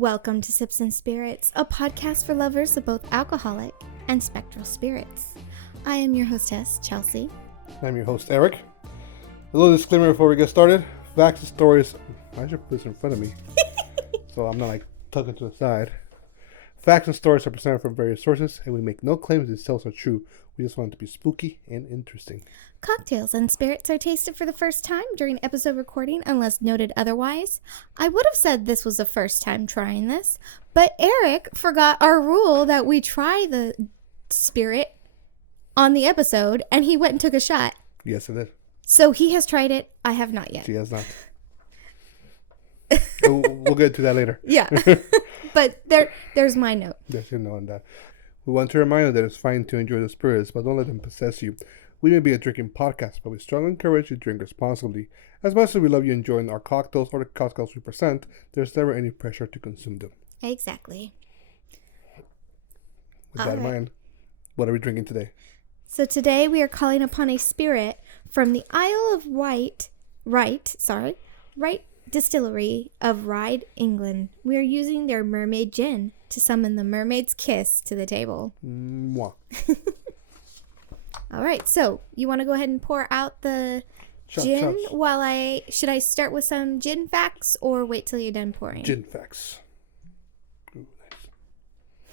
Welcome to Sips and Spirits, a podcast for lovers of both alcoholic and spectral spirits. I am your hostess, Chelsea. I'm your host, Eric. A little disclaimer before we get started. Facts and stories. I should put this in front of me so I'm not like tucking to the side. Facts and stories are presented from various sources, and we make no claims these tales are true. We just want it to be spooky and interesting. Cocktails and spirits are tasted for the first time during episode recording unless noted otherwise. I would have said this was the first time trying this, but Eric forgot our rule that we try the spirit on the episode, and he went and took a shot. Yes, it is. So he has tried it. I have not yet. She has not. We'll get to that later. Yeah. But there's my note. There's your note on that. We want to remind you that it's fine to enjoy the spirits, but don't let them possess you. We may be a drinking podcast, but we strongly encourage you to drink responsibly. As much as we love you enjoying our cocktails or the cocktails we present, there's never any pressure to consume them. Exactly. With that in mind, what are we drinking today? So today we are calling upon a spirit from the Isle of Wright Distillery of Ryde, England. We are using their Mermaid Gin to summon the mermaid's kiss to the table. Mwah. All right, so you want to go ahead and pour out the gin while should I start with some gin facts or wait till you're done pouring? Gin facts. Ooh,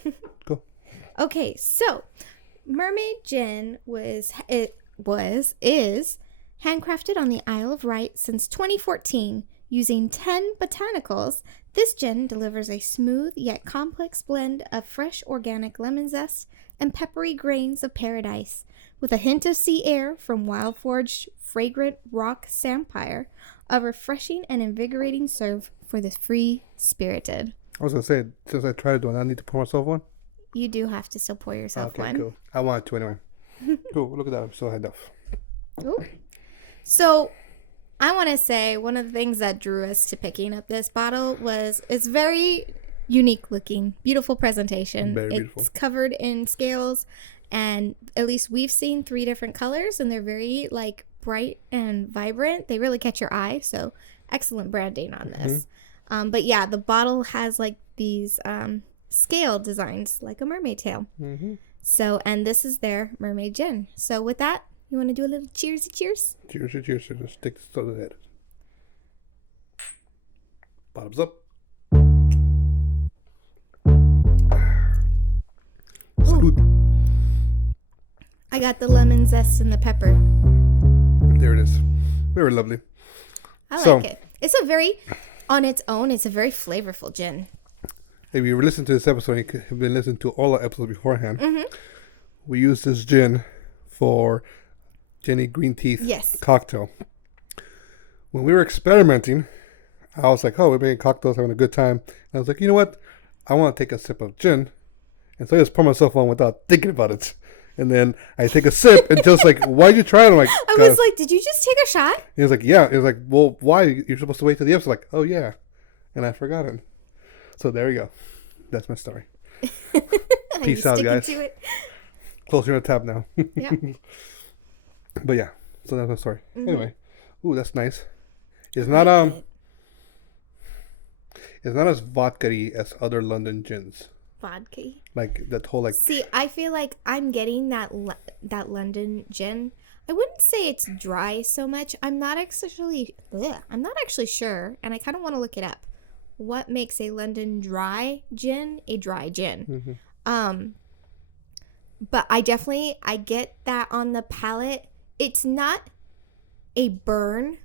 nice. Go. Okay, so Mermaid Gin is handcrafted on the Isle of Wright since 2014. Using 10 botanicals, this gin delivers a smooth yet complex blend of fresh organic lemon zest and peppery grains of paradise, with a hint of sea air from wild-foraged fragrant rock samphire, a refreshing and invigorating serve for the free-spirited. I was going to say, since I tried one, I need to pour myself one? You do have to still pour yourself one. Okay, cool. I want to anyway. Cool, look at that. I'm so high enough. Ooh. So I want to say one of the things that drew us to picking up this bottle was it's very unique looking, beautiful presentation. Very beautiful. It's covered in scales, and at least we've seen 3 different colors, and they're very like bright and vibrant. They really catch your eye, so excellent branding on this. Mm-hmm. But yeah, the bottle has like these scale designs like a mermaid tail. Mm-hmm. So, and this is their Mermaid Gin. So with that, you want to do a little cheersy cheers? Cheersy cheers. So just stick this to the head. Bottoms up. Salute. I got the lemon zest and the pepper. There it is. Very lovely. I like it. It's a very, on its own, it's a very flavorful gin. If you listen to this episode, you could have been listening to all the episodes beforehand. Mm-hmm. We use this gin for Jenny Green Teeth cocktail. When we were experimenting, I was like, oh, we're making cocktails, having a good time. And I was like, you know what? I want to take a sip of gin. And so I just pour myself one without thinking about it. And then I take a sip and just like, why'd you try it? I'm like, I was like, did you just take a shot? He was like, yeah. He was like, well, why? You're supposed to wait till the episode. Like, oh, yeah. And I forgot it. So there we go. That's my story. Peace out, guys. To it? Closer to the tab now. Yeah. But yeah, so that's my story. Mm-hmm. Anyway, ooh, that's nice. It's not as vodka-y as other London gins. Vodka? Like that whole like. See, I feel like I'm getting that London gin. I wouldn't say it's dry so much. I'm not actually sure, and I kind of want to look it up. What makes a London dry gin a dry gin? Mm-hmm. But I get that on the palate. It's not a burn,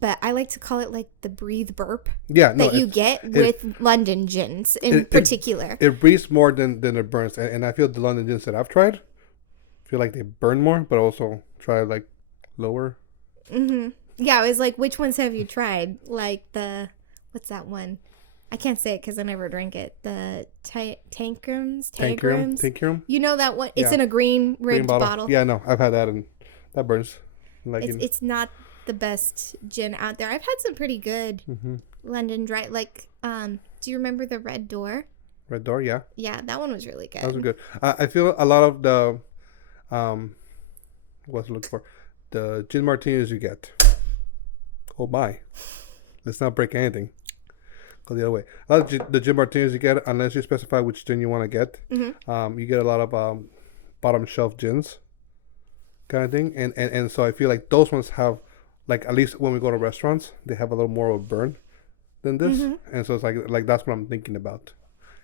but I like to call it like the breathe burp that you get with London gins in particular. It breathes more than it burns. And I feel the London gins that I've tried feel like they burn more, but also try like lower. Mm-hmm. Yeah, I was like, which ones have you tried? Like what's that one? I can't say it because I never drank it. The Tankrums. You know that one? It's in a green ribbed bottle. Yeah, no, I've had that and that burns. Like it's not the best gin out there. I've had some pretty good London dry. Like, do you remember the Red Door? Red Door, yeah. Yeah, that one was really good. That was good. I feel a lot of the, what's it looking for? The gin martinis you get. Oh my. Let's not break anything. go the other way. A lot of the gin martinis you get, unless you specify which gin you want to get, you get a lot of bottom shelf gins kind of thing. And so I feel like those ones have, like, at least when we go to restaurants, they have a little more of a burn than this. And so it's like that's what I'm thinking about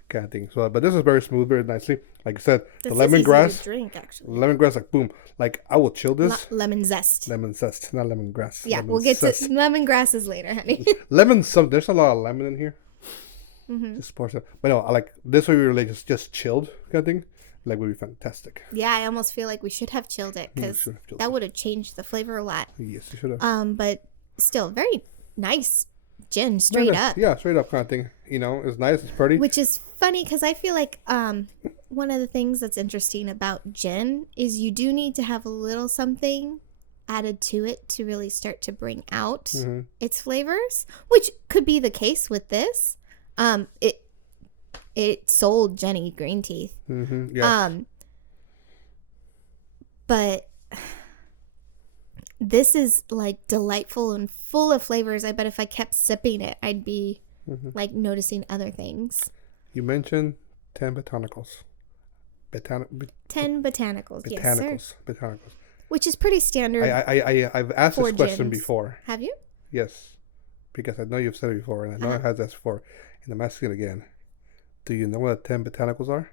kind of thing. So, but this is very smooth, very nicely. Like I said, this the lemongrass. Drink, actually. Lemongrass, like, boom. Like, I will chill this. Lemon zest. Lemon zest, not lemongrass. Yeah, we'll get to lemongrasses later, honey. Lemon, there's a lot of lemon in here. Just pour some. But no, I like this way we were like just chilled kind of thing. Like, would be fantastic. Yeah, I almost feel like we should have chilled it because that would have changed the flavor a lot. Yes, you should have. But still, very nice gin, straight up. Yeah, straight up kind of thing. You know, it's nice, it's pretty. Which is funny because I feel like one of the things that's interesting about gin is you do need to have a little something added to it to really start to bring out its flavors, which could be the case with this. It sold Jenny green teeth. Yes. But this is like delightful and full of flavors. I bet if I kept sipping it, I'd be like noticing other things. You mentioned 10 botanicals. 10 botanicals, yes, sir. Botanicals. Which is pretty standard. I've asked this question before. Have you? Yes. Because I know you've said it before, and I know I've had this before. And I'm asking it again. Do you know what 10 botanicals are?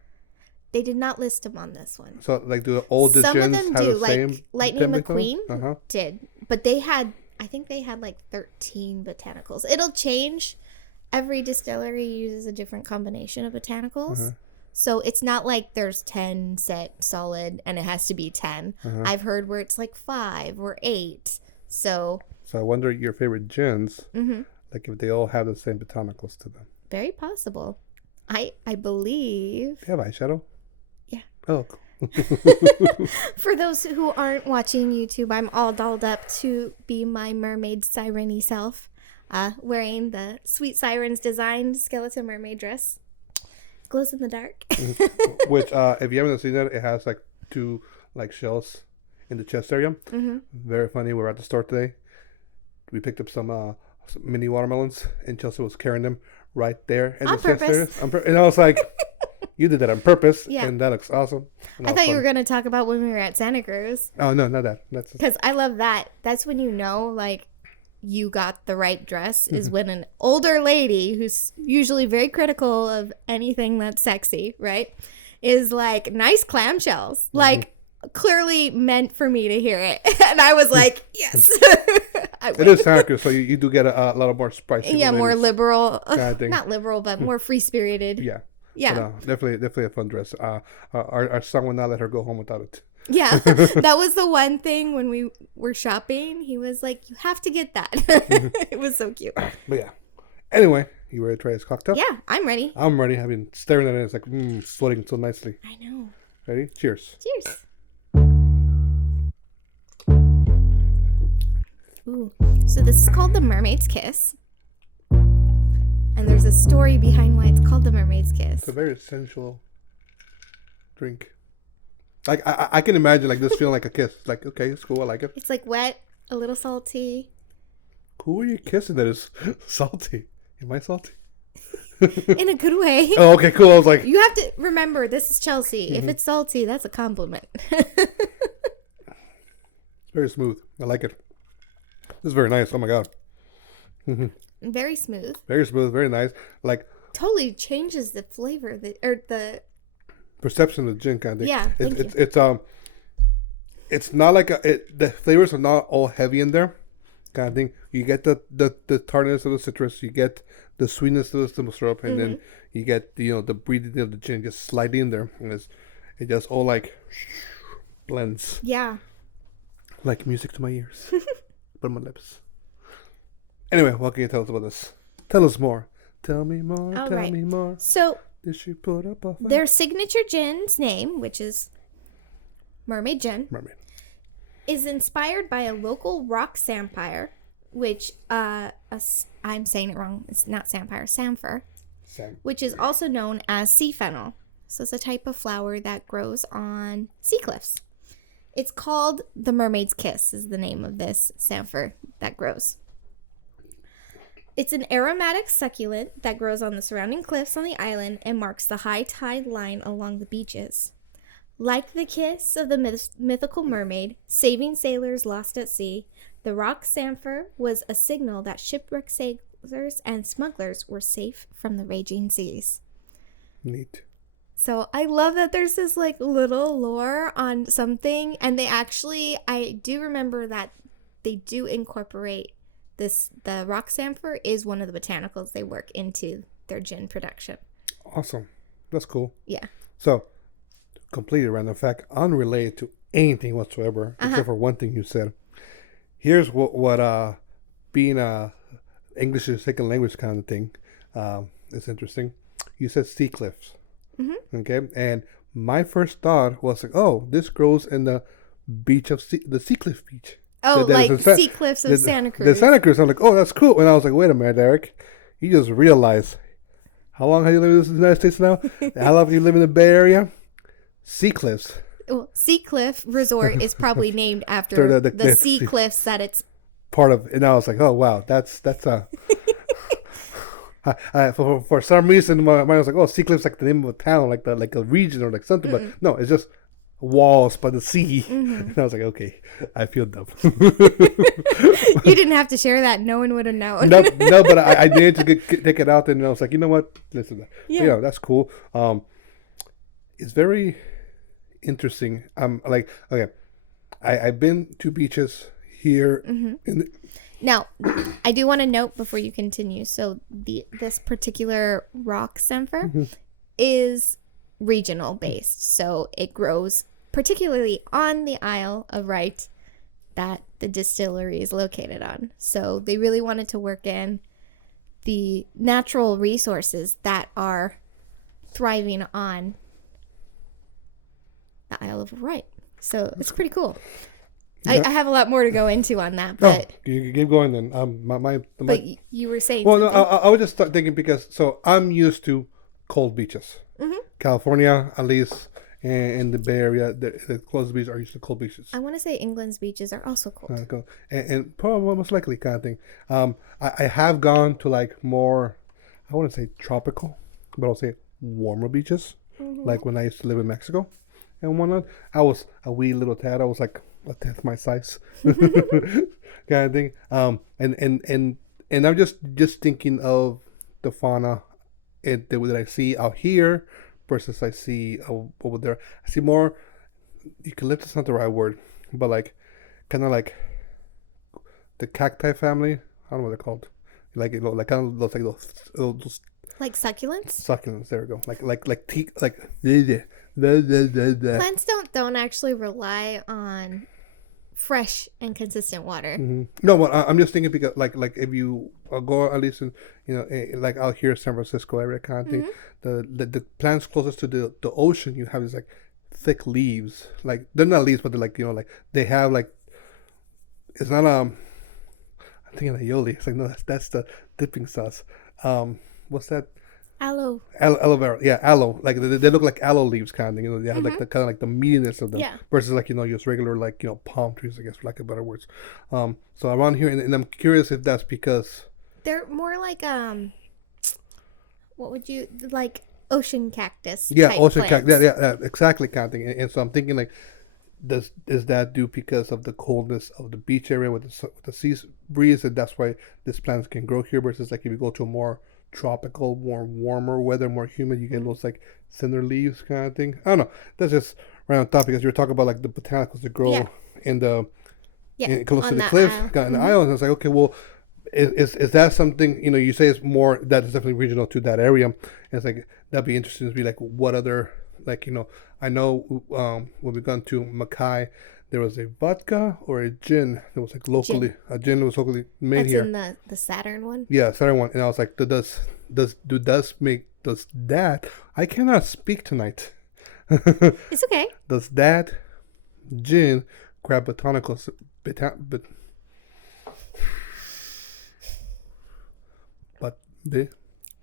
They did not list them on this one. So, like, do all the some gins of them have do, the like same Lightning McQueen did. But I think they had like 13 botanicals. It'll change. Every distillery uses a different combination of botanicals. So it's not like there's 10 set solid and it has to be 10. I've heard where it's like 5 or 8. So I wonder your favorite gins, like if they all have the same botanicals to them. Very possible. I believe. They have eyeshadow? Yeah. Oh, cool. For those who aren't watching YouTube, I'm all dolled up to be my mermaid siren-y self, wearing the Sweet Sirens designed skeleton mermaid dress. Glows in the dark. Which, if you haven't seen that, it has like 2 like shells in the chest area. Very funny. We were at the store today. We picked up some mini watermelons, and Chelsea was carrying them right there in the chest area. And I was like, you did that on purpose, and that looks awesome. I thought you were going to talk about when we were at Santa Cruz. Oh, no, not that. That's because I love that. That's when you know, like, you got the right dress is when an older lady who's usually very critical of anything that's sexy, right, is like, nice clamshells. Like, clearly meant for me to hear it. And I was like, yes. It is Santa Cruz, so you do get a lot of more spicy. Yeah, more liberal. Not liberal, but more free-spirited. Yeah. Yeah. But, definitely a fun dress. Our son would not let her go home without it. Yeah. That was the one thing when we were shopping. He was like, you have to get that. It was so cute. But yeah. Anyway, you ready to try this cocktail? Yeah, I'm ready. I'm ready. I've been staring at it. It's like, sweating so nicely. I know. Ready? Cheers. Cheers. Ooh. So this is called the Mermaid's Kiss. And there's a story behind why it's called the Mermaid's Kiss. It's a very sensual drink. Like, I can imagine like this feeling like a kiss. Like, okay, it's cool. I like it. It's like wet, a little salty. Who are you kissing that is salty? Am I salty? In a good way. Oh, okay, cool. I was like... You have to remember, this is Chelsea. If it's salty, that's a compliment. Very smooth. I like it. This is very nice. Oh, my God. Very smooth. Very smooth. Very nice. Like... Totally changes the flavor, the perception of the gin kind of thing. Yeah, it's not like the flavors are not all heavy in there kind of thing. You get the tartness of the citrus, you get the sweetness of the simple syrup, and then you get the breathing of the gin just slightly in there, and it just all like blends. Yeah, like music to my ears, but on my lips. Anyway, what can you tell us about this? Tell us more. Tell me more. Tell me more. So did she put up a fight? Their signature gin's name, which is Mermaid Gin, is inspired by a local rock samphire, which I'm saying it wrong. It's not samphire, samphire, which is also known as sea fennel. So it's a type of flower that grows on sea cliffs. It's called the Mermaid's Kiss is the name of this samphire that grows. It's an aromatic succulent that grows on the surrounding cliffs on the island and marks the high tide line along the beaches. Like the kiss of the mythical mermaid, saving sailors lost at sea, the rock samphire was a signal that shipwrecked sailors and smugglers were safe from the raging seas. Neat. So I love that there's this like little lore on something, and I do remember that they do incorporate this. The rock samphire is one of the botanicals they work into their gin production. Awesome. That's cool. Yeah. So, completely random fact, unrelated to anything whatsoever, except for one thing you said. Here's what being a English is second language kind of thing is interesting. You said sea cliffs. Mm-hmm. Okay, and my first thought was like, oh, this grows in the beach of the Sea Cliff Beach. Oh, like Sea Cliffs of Santa Cruz. The Santa Cruz. I'm like, oh, that's cool. And I was like, wait a minute, Eric. You just realized how long have you lived in the United States now? How long have you lived in the BayArea? Sea Cliffs. Well, Sea Cliff Resort is probably named after the sea cliffs that it's part of. And I was like, oh wow, that's for some reason, my mind was like, "Oh, Sea Cliff's like the name of a town, like a region or like something." Mm-mm. But no, it's just walls by the sea. Mm-hmm. And I was like, "Okay, I feel dumb." You didn't have to share that; no one would have known. No, but I needed to take it out, and I was like, "You know what? Listen, yeah, that's cool." It's very interesting. Like, okay, I've been to beaches here in. Now, I do want to note before you continue. So this particular rock samphire is regional based. So it grows particularly on the Isle of Wright that the distillery is located on. So they really wanted to work in the natural resources that are thriving on the Isle of Wright. So it's pretty cool. Yeah. I have a lot more to go into on that, but you keep going then. But you were saying. Well, no, I was just thinking because I'm used to cold beaches. Mm-hmm. California, at least, and the Bay Area, the closest beaches are used to cold beaches. I want to say England's beaches are also cold. And probably most likely kind of thing. I have gone to like more, I wouldn't say tropical, but I'll say warmer beaches, like when I used to live in Mexico and whatnot. I was a wee little tad. I was like a tenth my size kind of thing. And I'm just thinking of the fauna that I see out here versus I see over there. I see more eucalyptus, not the right word, but like kind of like the cacti family. I don't know what they're called. Like kind of looks like those like succulents. Succulents. There we go. Plants don't actually rely on fresh and consistent water. Mm-hmm. No, but I'm just thinking because like if you go at least in like out here San Francisco area kind of thing, the plants closest to the ocean, you have these like thick leaves. Like they're not leaves, but they're like like they have like it's not I'm thinking of aioli. It's like no, that's the dipping sauce. What's that? Aloe. Aloe vera. Yeah, aloe. Like they look like aloe leaves kind of thing. They have like the kind of like the meatiness of them versus like just regular like palm trees, I guess, for lack of better words. So around here, and I'm curious if that's because they're more like what would you like ocean cactus? Yeah, ocean cactus. Yeah, exactly kind of thing. And so I'm thinking like, is that due because of the coldness of the beach area with the sea breeze, and that's why these plants can grow here versus like if you go to a more tropical, more warmer weather, more humid, you get those like thinner leaves kind of thing. I don't know. That's just random thought because you were talking about like the botanicals that grow in the close to the cliffs, in the islands. I was like, okay, well, is that something you say it's more that is definitely regional to that area? And it's like that'd be interesting to be like what other like I know when we gone to Mackay, there was a vodka or a gin that was like locally a gin was locally made here. That's in the Saturn one. Yeah, Saturn one, and I was like, does that? I cannot speak tonight. It's okay. Does that gin grab botanicals?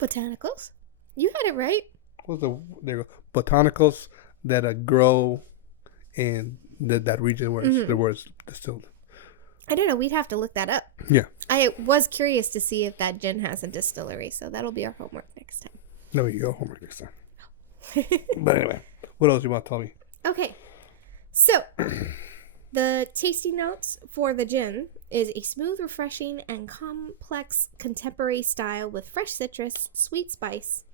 Botanicals? You had it right. What's there you go. Botanicals that grow in that region where it was distilled. I don't know. We'd have to look that up. Yeah. I was curious to see if that gin has a distillery, so that'll be our homework next time. No, you go homework next time. But anyway, what else you want to tell me? Okay. So, the tasty notes for the gin is a smooth, refreshing, and complex contemporary style with fresh citrus, sweet spice,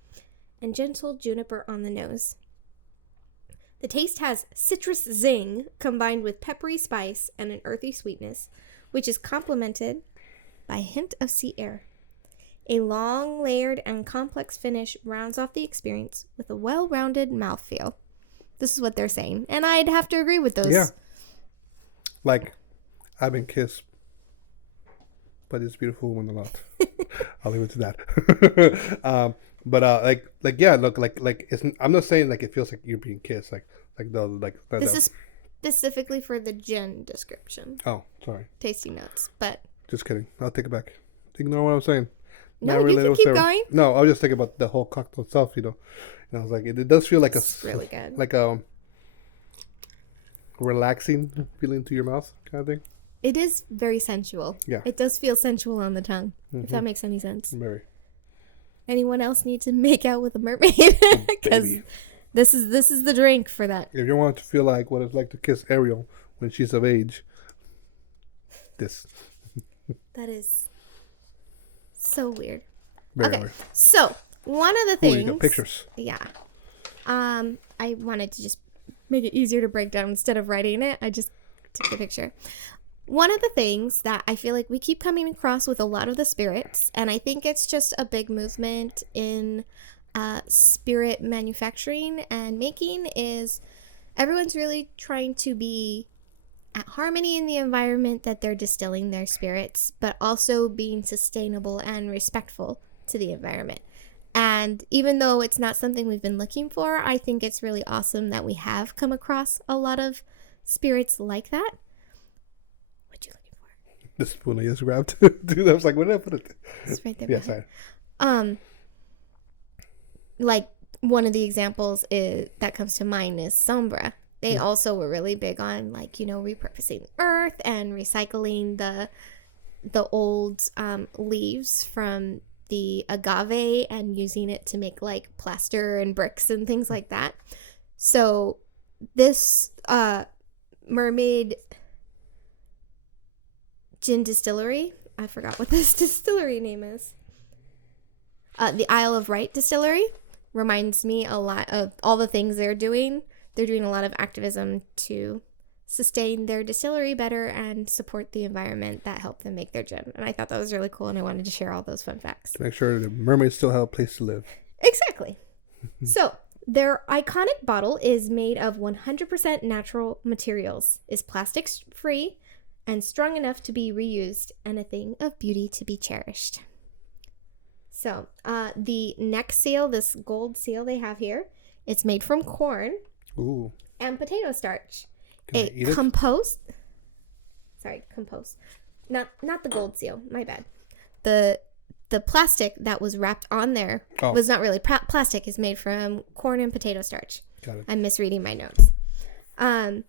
and gentle juniper on the nose. The taste has citrus zing combined with peppery spice and an earthy sweetness, which is complemented by a hint of sea air. A long, layered, and complex finish rounds off the experience with a well-rounded mouthfeel. This is what they're saying, and I'd have to agree with those. Yeah. Like, I've been kissed, but it's beautiful when a lot. I'll leave it to that. But yeah, look, like it's. I'm not saying like it feels like you're being kissed, This is specifically for the gin description. Oh, sorry. Tasty notes, but just kidding. I'll take it back. Ignore what I was saying. No, you can keep going. No, I was just thinking about the whole cocktail itself. And I was like, it does feel like it's really good, like a relaxing feeling to your mouth, kind of thing. It is very sensual. Yeah, it does feel sensual on the tongue. If that makes any sense. Very. Anyone else need to make out with a mermaid? Because this is the drink for that. If you want to feel like what it's like to kiss Ariel when she's of age, this. That is so weird. Very okay, weird. So one of the things. You got pictures. Yeah. I wanted to just make it easier to break down instead of writing it. I just took the picture. One of the things that I feel like we keep coming across with a lot of the spirits, and I think it's just a big movement in spirit manufacturing and making, is everyone's really trying to be at harmony in the environment that they're distilling their spirits, but also being sustainable and respectful to the environment. And even though it's not something we've been looking for, I think it's really awesome that we have come across a lot of spirits like that. What you looking for? The spoon I just grabbed. Dude, I was like, where did I put it? It's right there. Yeah, sorry. Like one of the examples that comes to mind is Sombra. They also were really big on repurposing the earth and recycling the old leaves from the agave and using it to make like plaster and bricks and things like that. So this Mermaid Gin Distillery, I forgot what this distillery name is. The Isle of Wright Distillery reminds me a lot of all the things they're doing. They're doing a lot of activism to sustain their distillery better and support the environment that helped them make their gin. And I thought that was really cool, and I wanted to share all those fun facts. To make sure the mermaids still have a place to live. Exactly. So their iconic bottle is made of 100% natural materials, is plastic free, and strong enough to be reused, and a thing of beauty to be cherished. So the neck seal, this gold seal they have here, it's made from corn. Ooh. And potato starch. Can I eat it? Compost. Not the gold seal. My bad. The plastic that was wrapped on there was not really plastic. Is made from corn and potato starch. Got it. I'm misreading my notes. And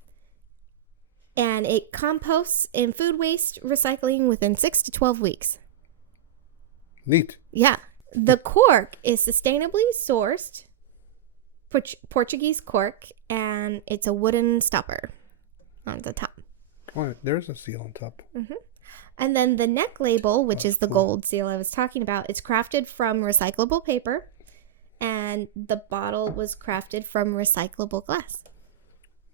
it composts in food waste recycling within 6 to 12 weeks. Neat. Yeah. The cork is sustainably sourced Portuguese cork, and it's a wooden stopper on the top. Oh, there's a seal on top. Mm-hmm. And then the neck label, which is the gold seal I was talking about, it's crafted from recyclable paper, and the bottle was crafted from recyclable glass.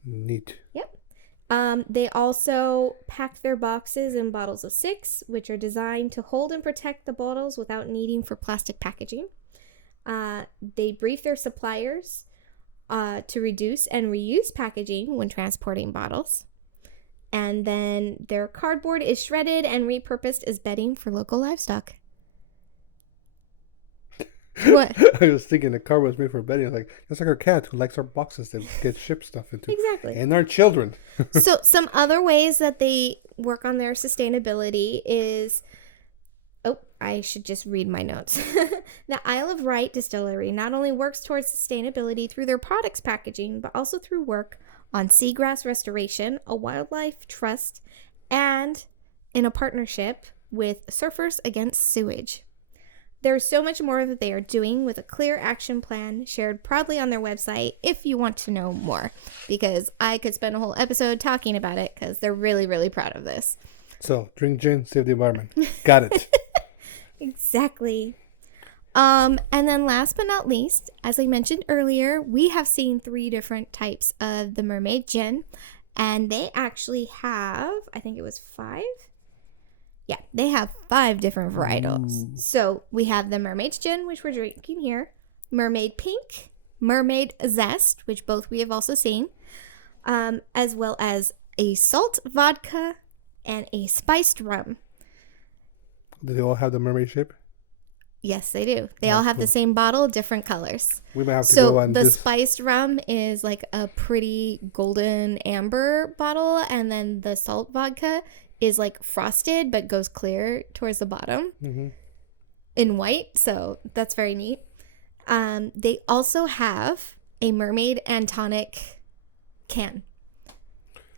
Neat. Yep. They also pack their boxes in bottles of 6, which are designed to hold and protect the bottles without needing for plastic packaging. They brief their suppliers to reduce and reuse packaging when transporting bottles. And then their cardboard is shredded and repurposed as bedding for local livestock. What? I was thinking the cardboard was made for bedding. Like, just like our cat who likes our boxes to get shipped stuff into. Exactly. And our children. So some other ways that they work on their sustainability is... Oh, I should just read my notes. The Isle of Wright Distillery not only works towards sustainability through their products packaging, but also through work on seagrass restoration, a wildlife trust, and in a partnership with Surfers Against Sewage. There's so much more that they are doing with a clear action plan shared proudly on their website if you want to know more, because I could spend a whole episode talking about it because they're really, really proud of this. So, drink gin, save the environment. Got it. Exactly. And then last but not least, as I mentioned earlier, we have seen 3 different types of the Mermaid Gin, and they actually have, I think it was 5? Yeah, they have 5 different varietals. So we have the Mermaid Gin, which we're drinking here, Mermaid Pink, Mermaid Zest, which both we have also seen, as well as a salt vodka and a spiced rum. Do they all have the mermaid shape? Yes, they do. They all have the same bottle, different colors. We might have to go on the spiced rum is like a pretty golden amber bottle, and then the salt vodka is like frosted but goes clear towards the bottom in white. So that's very neat. They also have a mermaid and tonic can,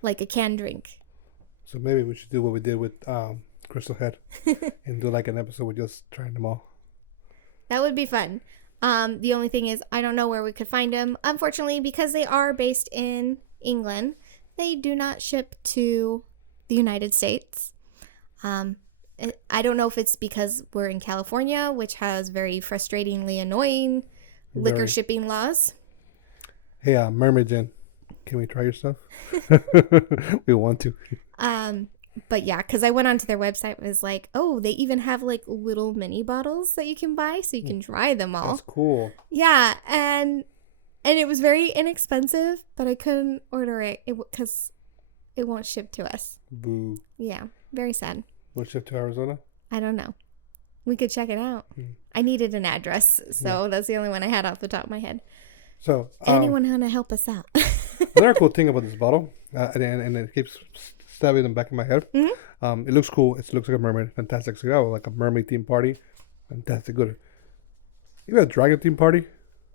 like a canned drink. So maybe we should do what we did with Crystal Head and do like an episode with just trying them all. That would be fun. The only thing is I don't know where we could find them. Unfortunately, because they are based in England, they do not ship to the United States. I don't know if it's because we're in California, which has very frustratingly annoying liquor shipping laws. Hey, Mermaid Gin, can we try your stuff? We want to. But yeah, because I went onto their website, it was like, oh, they even have like little mini bottles that you can buy so you can try them all. That's cool. Yeah, and it was very inexpensive, but I couldn't order it because it won't ship to us. Boo. Yeah, very sad. Will it ship to Arizona? I don't know. We could check it out. I needed an address, so that's the only one I had off the top of my head. So anyone want to help us out? Another cool thing about this bottle, and it keeps stabbing in the back of my head. It looks cool. It looks like a mermaid. Fantastic cigar, like a mermaid theme party. Fantastic good. Even a dragon theme party.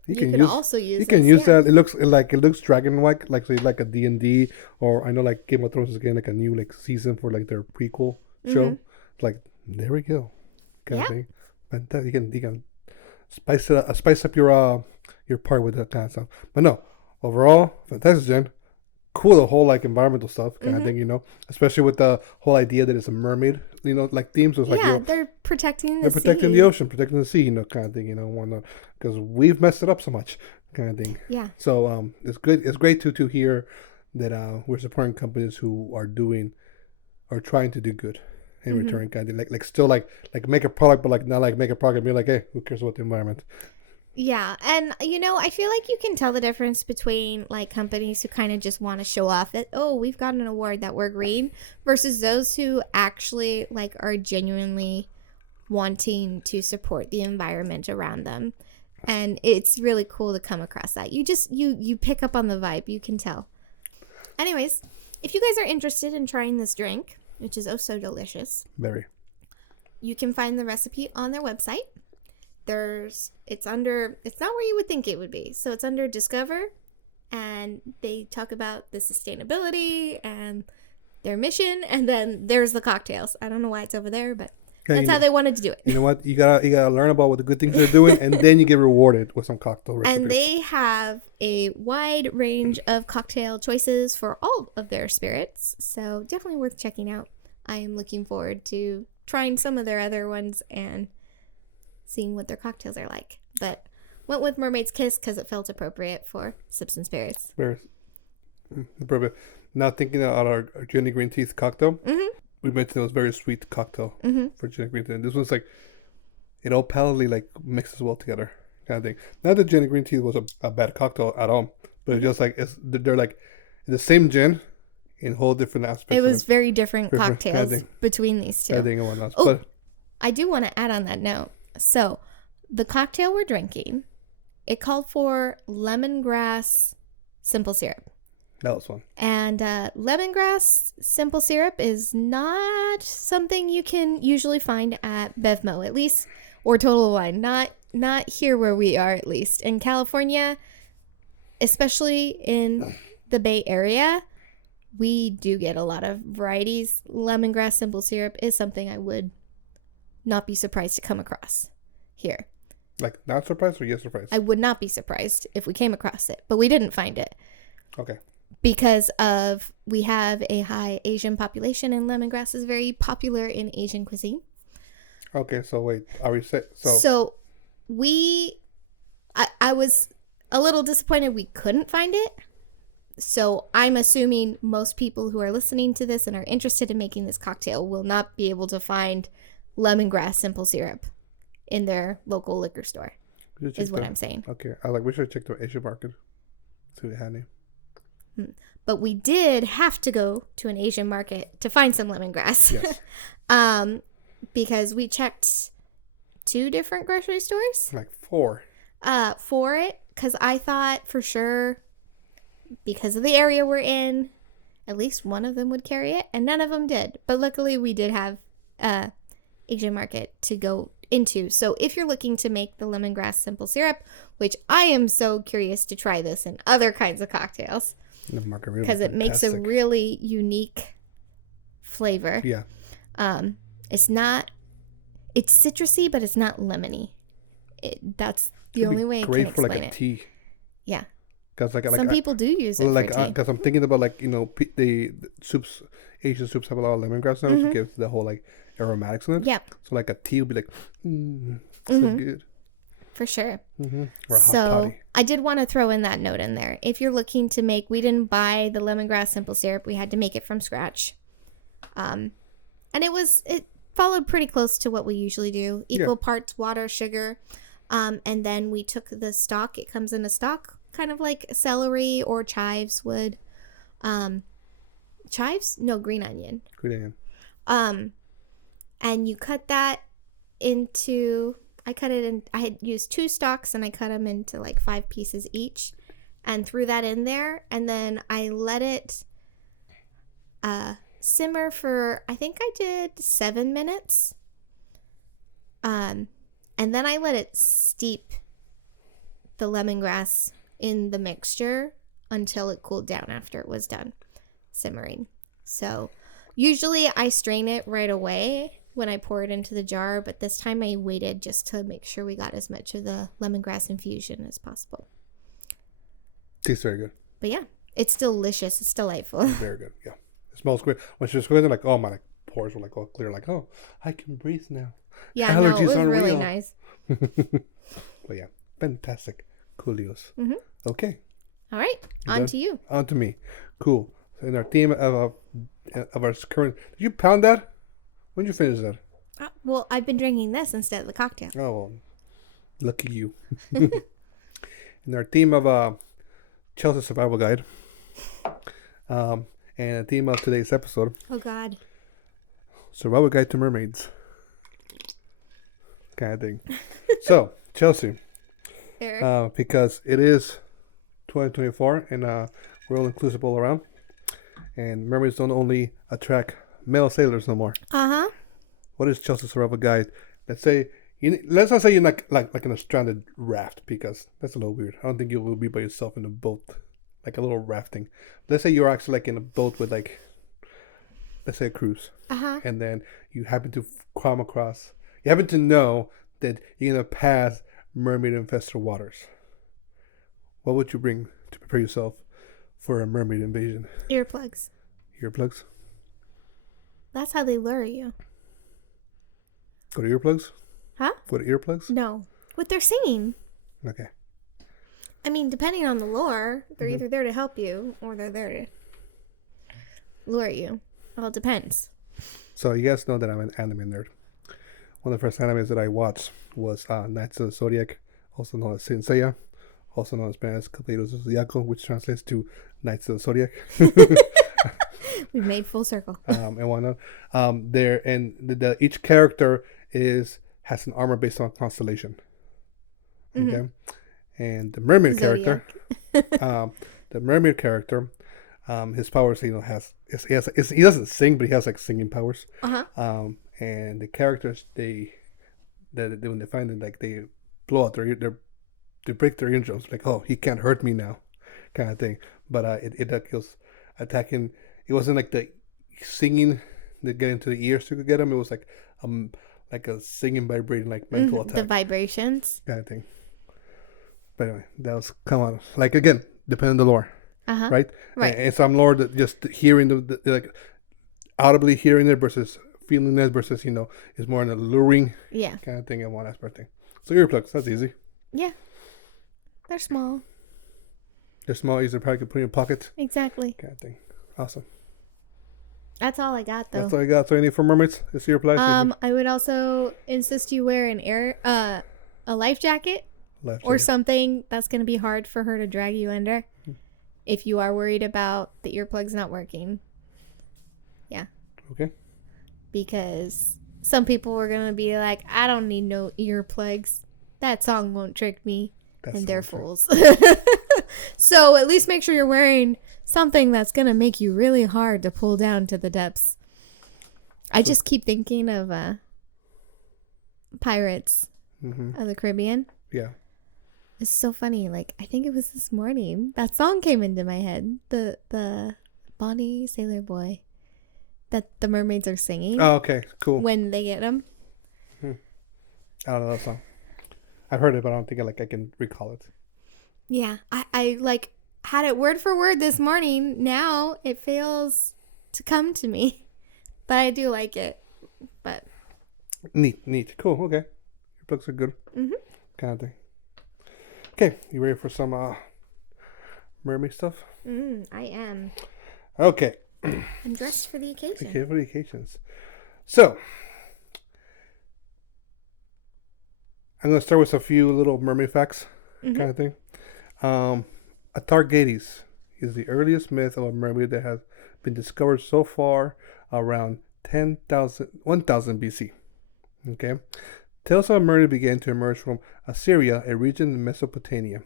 You can also use that. It looks dragon-like, like a D&D, or I know like Game of Thrones is getting like a new like season for like their prequel show. Like there we go, kind of thing. Fantastic. You can spice up your part with that kind of stuff. But no, overall, fantastic gin. Cool, the whole like environmental stuff kind of thing, especially with the whole idea that it's a mermaid, like themes. So it's like, they're protecting the sea. Protecting the ocean, protecting the sea, kind of thing, because we've messed it up so much, kind of thing. Yeah. So it's good. It's great to hear that we're supporting companies who are trying to do good in return, kind of thing. Like still like make a product, but like not like make a product and be like, hey, who cares about the environment? Yeah, and I feel like you can tell the difference between like companies who kind of just want to show off that, oh, we've got an award that we're green, versus those who actually like are genuinely wanting to support the environment around them. And it's really cool to come across that. You pick up on the vibe, you can tell. Anyways, if you guys are interested in trying this drink, which is oh so delicious, very, you can find the recipe on their website. It's not where you would think it would be. So it's under Discover, and they talk about the sustainability and their mission, and then there's the cocktails. I don't know why it's over there, but that's how they wanted to do it. You know what? You gotta learn about what the good things they're doing, and then you get rewarded with some cocktail recipes. And they have a wide range of cocktail choices for all of their spirits, so definitely worth checking out. I am looking forward to trying some of their other ones and seeing what their cocktails are like, but went with Mermaid's Kiss because it felt appropriate for Sips and Spirits. Appropriate. Now thinking about our Jenny Green Teeth cocktail, we mentioned it was very sweet cocktail for Jenny Green Teeth. And this one's like, it all palately like mixes well together, kind of thing. Not that Jenny Green Teeth was a bad cocktail at all, but it's just like they're like the same gin in whole different aspects. It was very different cocktails kind of between these two. But I do want to add on that note. So, the cocktail we're drinking, it called for lemongrass simple syrup. That was fun. And lemongrass simple syrup is not something you can usually find at Bevmo, at least, or Total Wine. Not here where we are, at least. In California, especially in the Bay Area, we do get a lot of varieties. Lemongrass simple syrup is something I would not be surprised to come across here. Like, not surprised or yes surprised? I would not be surprised if we came across it, but we didn't find it. Okay. Because we have a high Asian population, and lemongrass is very popular in Asian cuisine. Okay, so wait, are we set? So I was a little disappointed we couldn't find it. So I'm assuming most people who are listening to this and are interested in making this cocktail will not be able to find lemongrass simple syrup in their local liquor store, is what I'm saying. Okay, we should check the Asian market. See what they had any. But we did have to go to an Asian market to find some lemongrass. Yes. Because we checked 2 different grocery stores. Like 4. For it, because I thought for sure, because of the area we're in, at least one of them would carry it, and none of them did. But luckily, we did have Asian market to go into. So if you're looking to make the lemongrass simple syrup, which I am so curious to try this in other kinds of cocktails, because it makes a really unique flavor. Yeah. It's citrusy, but it's not lemony. That's the only way I can explain it. Great for like a tea. Yeah. Cause some people do use it for tea. Because I'm thinking about the soups, Asian soups have a lot of lemongrass in them to give the whole like aromatics in it. Yeah. So like a tea would be like, so good. For sure. Or a hot so toddy. I did want to throw in that note in there. If you're looking to make, we didn't buy the lemongrass simple syrup. We had to make it from scratch. And it followed pretty close to what we usually do. Equal parts water, sugar. And then we took the stock. It comes in a stock, kind of like celery or chives would. Chives? No, green onion. Green onion. And you cut that into... I had used 2 stalks and I cut them into like 5 pieces each and threw that in there. And then I let it simmer for, I think I did 7 minutes. And then I let it steep the lemongrass in the mixture until it cooled down after it was done simmering. So usually I strain it right away when I pour it into the jar, but this time I waited just to make sure we got as much of the lemongrass infusion as possible. Tastes very good. But yeah, it's delicious. It's delightful. Very good. Yeah, it smells great. When she was going, like, oh my, like pores were like all clear. Like, oh, I can breathe now. Yeah, no, it was really nice. But yeah, fantastic. Coolios. Okay. All right, on to you. On to me. Cool. So in our theme of our current, did you pound that? When did you finish that? Well, I've been drinking this instead of the cocktail. Oh, well, lucky you. In our theme of Chelsea Survival Guide, and the theme of today's episode. Oh, God. Survival Guide to Mermaids. Kind of thing. So, Chelsea. Eric. Because it is 2024 and we're all inclusive all around. And mermaids don't only attract male sailors no more. What is Chelsea's Survival Guide? Let's not say you're like in a stranded raft, because that's a little weird. I don't think you will be by yourself in a boat, like a little rafting. Let's say you're actually like in a boat with like, let's say a cruise, and then you happen to you happen to know that you're gonna pass mermaid-infested waters. What would you bring to prepare yourself for a mermaid invasion? Earplugs. Earplugs? That's how they lure you. Go to earplugs? Huh? Go to earplugs? No. What they're singing. Okay. I mean, depending on the lure, they're either there to help you or they're there to lure you. Well, it depends. So you guys know that I'm an anime nerd. One of the first animes that I watched was Knights of the Zodiac, also known as Saint Seiya, also known in Spanish Caballeros del Zodiaco, which translates to Knights of the Zodiac. We've made full circle. And whatnot. Each character has an armor based on constellation. Okay, and the mermaid character, his powers, he doesn't sing, but he has like singing powers. And the characters, when they find it, like they blow out they break their eardrums, like, oh, he can't hurt me now, kind of thing. But it kills attacking it wasn't like the singing that get into the ears to get them. It was like a singing vibrating like mental attack. The vibrations kind of thing. But anyway, that was come on. Like again, depending on the lore, right? Right. And some lore that just hearing the like audibly hearing it versus feeling it versus is more an alluring kind of thing and one aspect thing. So earplugs, that's easy. Yeah, they're small. They're small, easy to probably put in your pocket. Exactly. Kind of thing. Awesome. That's all I got, though. That's all I got. So you need for mermaids? Is earplugs? I would also insist you wear a life jacket. Or something that's going to be hard for her to drag you under if you are worried about the earplugs not working. Yeah. Okay. Because some people were going to be like, I don't need no earplugs. That song won't trick me. And they're fools. So at least make sure you're wearing something that's going to make you really hard to pull down to the depths. I just keep thinking of Pirates of the Caribbean. Yeah. It's so funny. Like, I think it was this morning. That song came into my head. The Bonnie Sailor Boy that the mermaids are singing. Oh, okay. Cool. When they get them. I don't know that song. I've heard it, but I don't think I can recall it. Yeah. I like had it word for word this morning. Now it fails to come to me. But I do like it. But Neat. Cool. Okay. Your books are good. Kind of thing. Okay, you ready for some mermaid stuff? I am. Okay. I'm dressed for the occasion. Okay, for the occasions. So, I'm going to start with a few little mermaid facts kind of thing. Atargates is the earliest myth of a mermaid that has been discovered so far around 10,000 BC. Okay. Tales of a mermaid began to emerge from Assyria, a region in Mesopotamia.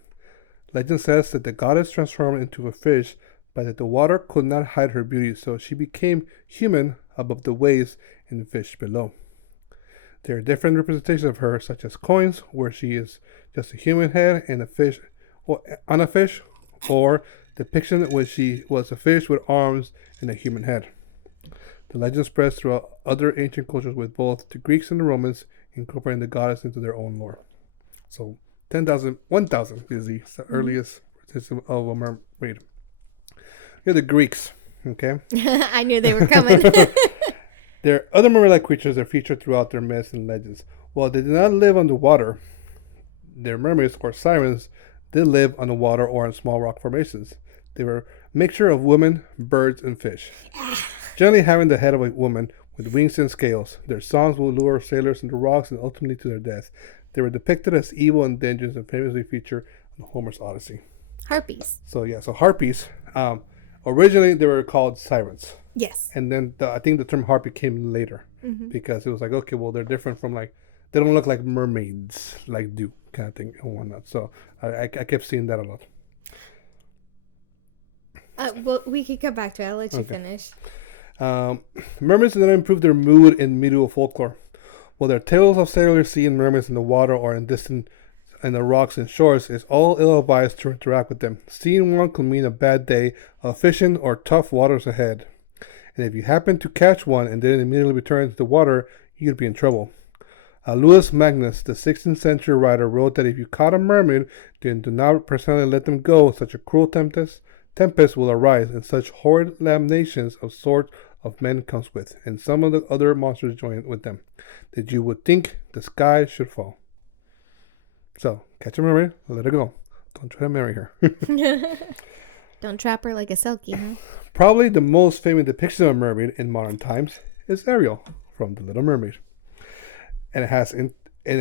Legend says that the goddess transformed into a fish, but that the water could not hide her beauty, so she became human above the waves and the fish below. There are different representations of her, such as coins, where she is just a human head and a fish, or on a fish, or depiction when she was a fish with arms and a human head. The legend spreads throughout other ancient cultures, with both the Greeks and the Romans incorporating the goddess into their own lore. So 1,000 is the earliest system of a mermaid. Here are the Greeks, okay? I knew they were coming. There are other mermaid-like creatures that are featured throughout their myths and legends. While they did not live underwater, their mermaids, or sirens, did live on the water or in small rock formations. They were a mixture of women, birds, and fish. Generally having the head of a woman with wings and scales. Their songs will lure sailors into rocks and ultimately to their death. They were depicted as evil and dangerous and famously featured in Homer's Odyssey. Harpies. So harpies. Originally, they were called sirens. Yes. And then I think the term harpy came later because it was like, okay, well, they're different from they don't look like mermaids, like do kind of thing and whatnot. So I kept seeing that a lot. Well, we could come back to it. I'll let you finish. Mermaids did not improve their mood in medieval folklore. While there are tales of sailors seeing mermaids in the water or in the rocks and shores, it's all ill-advised to interact with them. Seeing one could mean a bad day of fishing or tough waters ahead. And if you happen to catch one and didn't immediately return to the water, you'd be in trouble. Louis Magnus, the 16th century writer, wrote that if you caught a mermaid, then do not personally let them go. Such a cruel tempest will arise, and such horrid laminations of swords of men comes with, and some of the other monsters join with them, that you would think the sky should fall. So, catch a mermaid, let her go. Don't try to marry her. Don't trap her like a selkie, huh? Probably the most famous depiction of a mermaid in modern times is Ariel from The Little Mermaid. And it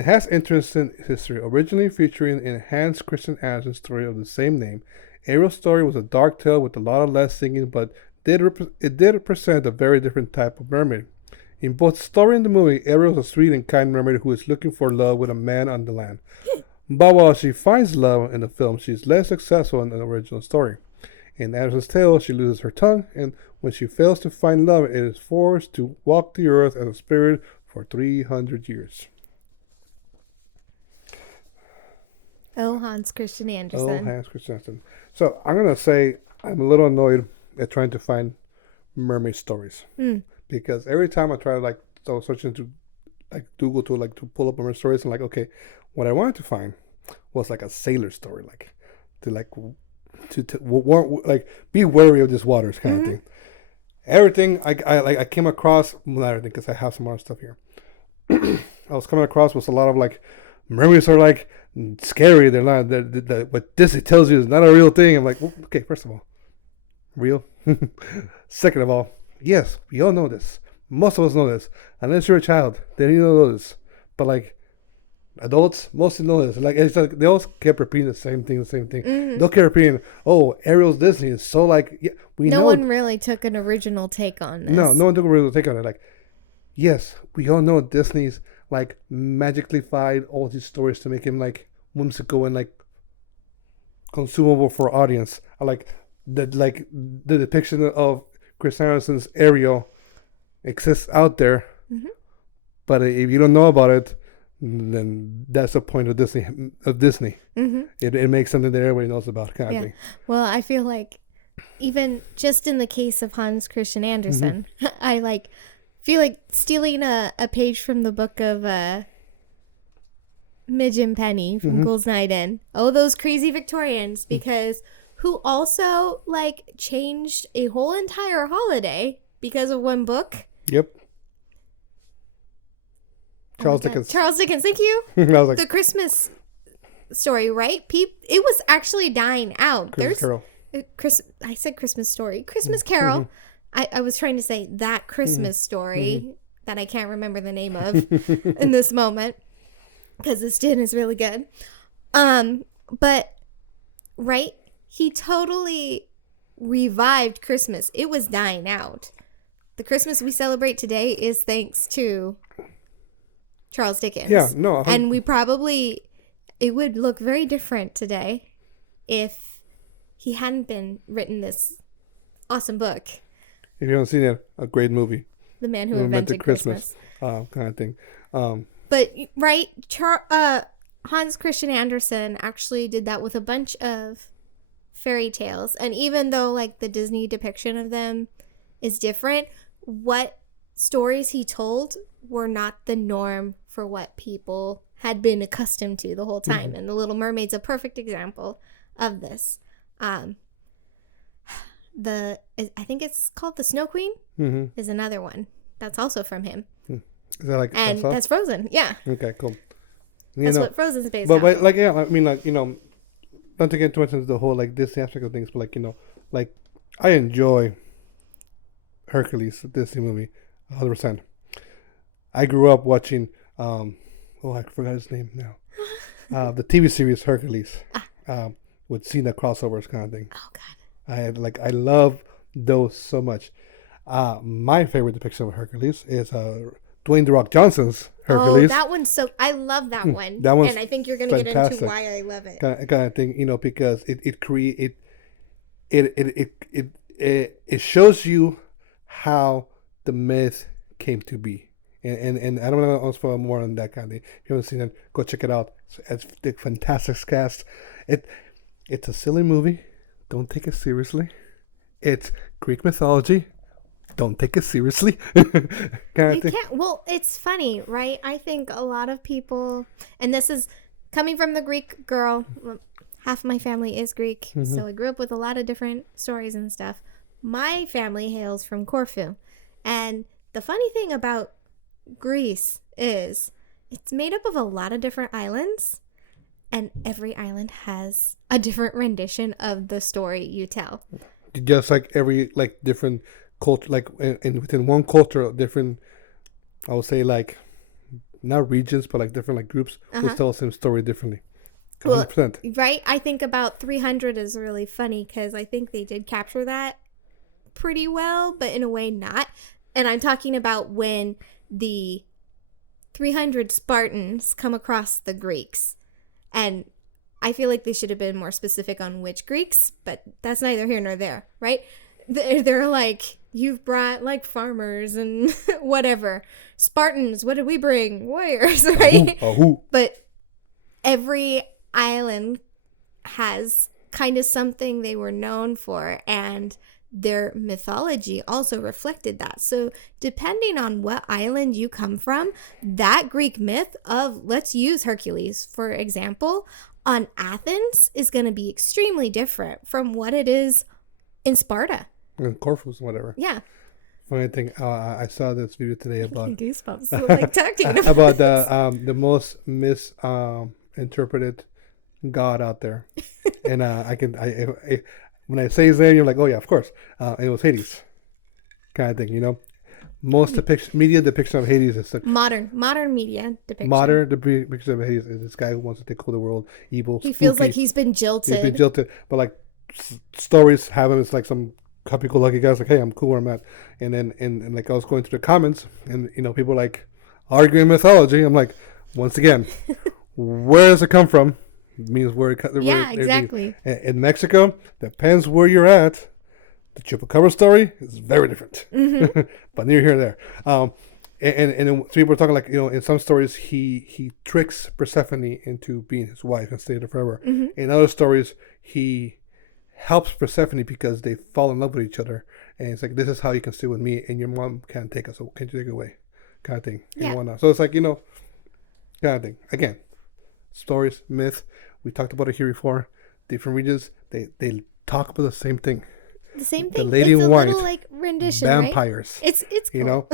has interesting history. Originally featuring in Hans Christian Andersen's story of the same name, Ariel's story was a dark tale with a lot of less singing, but it did present a very different type of mermaid. In both the story and the movie, Ariel is a sweet and kind mermaid who is looking for love with a man on the land. But while she finds love in the film, she's less successful in the original story. In Andersen's tale, she loses her tongue, and when she fails to find love, it is forced to walk the earth as a spirit for 300 years. Oh, Hans Christian Andersen. So I'm going to say I'm a little annoyed at trying to find mermaid stories. Because every time I try to like so searching to like Google to pull up mermaid stories, and like, okay, what I wanted to find was like a sailor story, like to like like be wary of these waters kind of thing. Everything I came across, not everything because I have some other stuff here. I was coming across was a lot of like mermaids are like scary. They're not. What Disney tells you is not a real thing. I'm like, well, okay, first of all, real. Second of all, yes, we all know this. Most of us know this. Unless you're a child, then you don't know this. But like adults, mostly know this. Like it's like they all kept repeating the same thing. They'll keep repeating, "Oh, Ariel's Disney is so like yeah." No one really took an original take on this. No one took an original take on it. Like, yes, we all know Disney's like magically fied all these stories to make him like whimsical and like consumable for audience. I like the depiction of Chris Anderson's Ariel exists out there, but if you don't know about it, then that's the point of Disney. It makes something that everybody knows about, kind of thing. Well, I feel like even just in the case of Hans Christian Andersen, I like feel like stealing a page from the book of Midge and Penny from Ghouls Night In. Oh, those crazy Victorians, because who also like changed a whole entire holiday because of one book. Yep. Charles Dickens. Charles Dickens, thank you. I was like, the Christmas story, right? It was actually dying out. Christmas Carol. I said Christmas story. Christmas Carol. I was trying to say that Christmas story that I can't remember the name of in this moment because this gin is really good. But right, he totally revived Christmas. It was dying out. The Christmas we celebrate today is thanks to Charles Dickens. Yeah, no. And it would look very different today if he hadn't been written this awesome book. If you haven't seen it, a great movie. The Man Who Invented Christmas. Kind of thing. But, right, Hans Christian Andersen actually did that with a bunch of fairy tales. And even though, like, the Disney depiction of them is different, what stories he told were not the norm for what people had been accustomed to the whole time. And The Little Mermaid's a perfect example of this. I think it's called The Snow Queen is another one that's also from him. Is that like that's Frozen? Yeah. Okay, cool. That's what Frozen's based on. But like, yeah, I mean, like, you know, not to get too much into the whole like Disney aspect of things, but like, you know, like I enjoy Hercules, the Disney movie, 100%. I grew up watching I forgot his name now. The TV series Hercules. With Cena crossovers kind of thing. Oh God. I love those so much. My favorite depiction of Hercules is Dwayne "The Rock" Johnson's Hercules. Oh, that one's I love that one. That one's and I think you're going to get into why I love it. Kind of thing, you know, because it shows you how the myth came to be. And I don't know else for more on that kind of thing. If you haven't seen it, go check it out. It's a fantastic cast. It's a silly movie. Don't take it seriously. It's Greek mythology. Don't take it seriously. Well, it's funny, right? I think a lot of people, and this is coming from the Greek girl. Half my family is Greek, so I grew up with a lot of different stories and stuff. My family hails from Corfu, and the funny thing about Greece is it's made up of a lot of different islands, and every island has a different rendition of the story you tell. Just like every like different culture, like and within one culture, different, I would say, like not regions, but like different like groups will tell the same story differently. 100%. Well, right? I think about 300 is really funny because I think they did capture that pretty well, but in a way not. And I'm talking about when the 300 Spartans come across the Greeks. And I feel like they should have been more specific on which Greeks, but that's neither here nor there, right? They're like, you've brought like farmers and whatever. Spartans, what did we bring? Warriors, right? But every island has kind of something they were known for, and their mythology also reflected that. So depending on what island you come from, that Greek myth of, let's use Hercules, for example, on Athens is going to be extremely different from what it is in Sparta. And Corfu, whatever. Yeah. Funny thing, I saw this video today about goosebumps. Like talking about the most misinterpreted god out there, and I when I say his name, you're like, oh yeah, of course, it was Hades, kind of thing, you know. Most media depiction of Hades is like modern media depiction. Modern depiction of Hades is this guy who wants to take over the world, evil. He feels like he's been jilted. He's been jilted, but like stories have him. It's like some happy-go-lucky guys like, hey, I'm cool where I'm at. And then and like I was going through the comments, and you know, people like arguing mythology. I'm like, once again, where does it come from? It means where it yeah, exactly. In Mexico, depends where you're at. The Chupacabra story is very different, mm-hmm. but near here and there. And people were talking like, you know, in some stories he tricks Persephone into being his wife and stay there forever. Mm-hmm. In other stories, he helps Persephone because they fall in love with each other, and it's like, this is how you can stay with me, and your mom can't take us, so can't you take it away, kind of thing. Yeah. And whatnot. So it's like, you know, kind of thing. Again, stories, myth. We talked about it here before. Different regions, they talk about the same thing. The same thing. The Lady it's in a White, little like rendition, vampires. Right? It's cool. You know,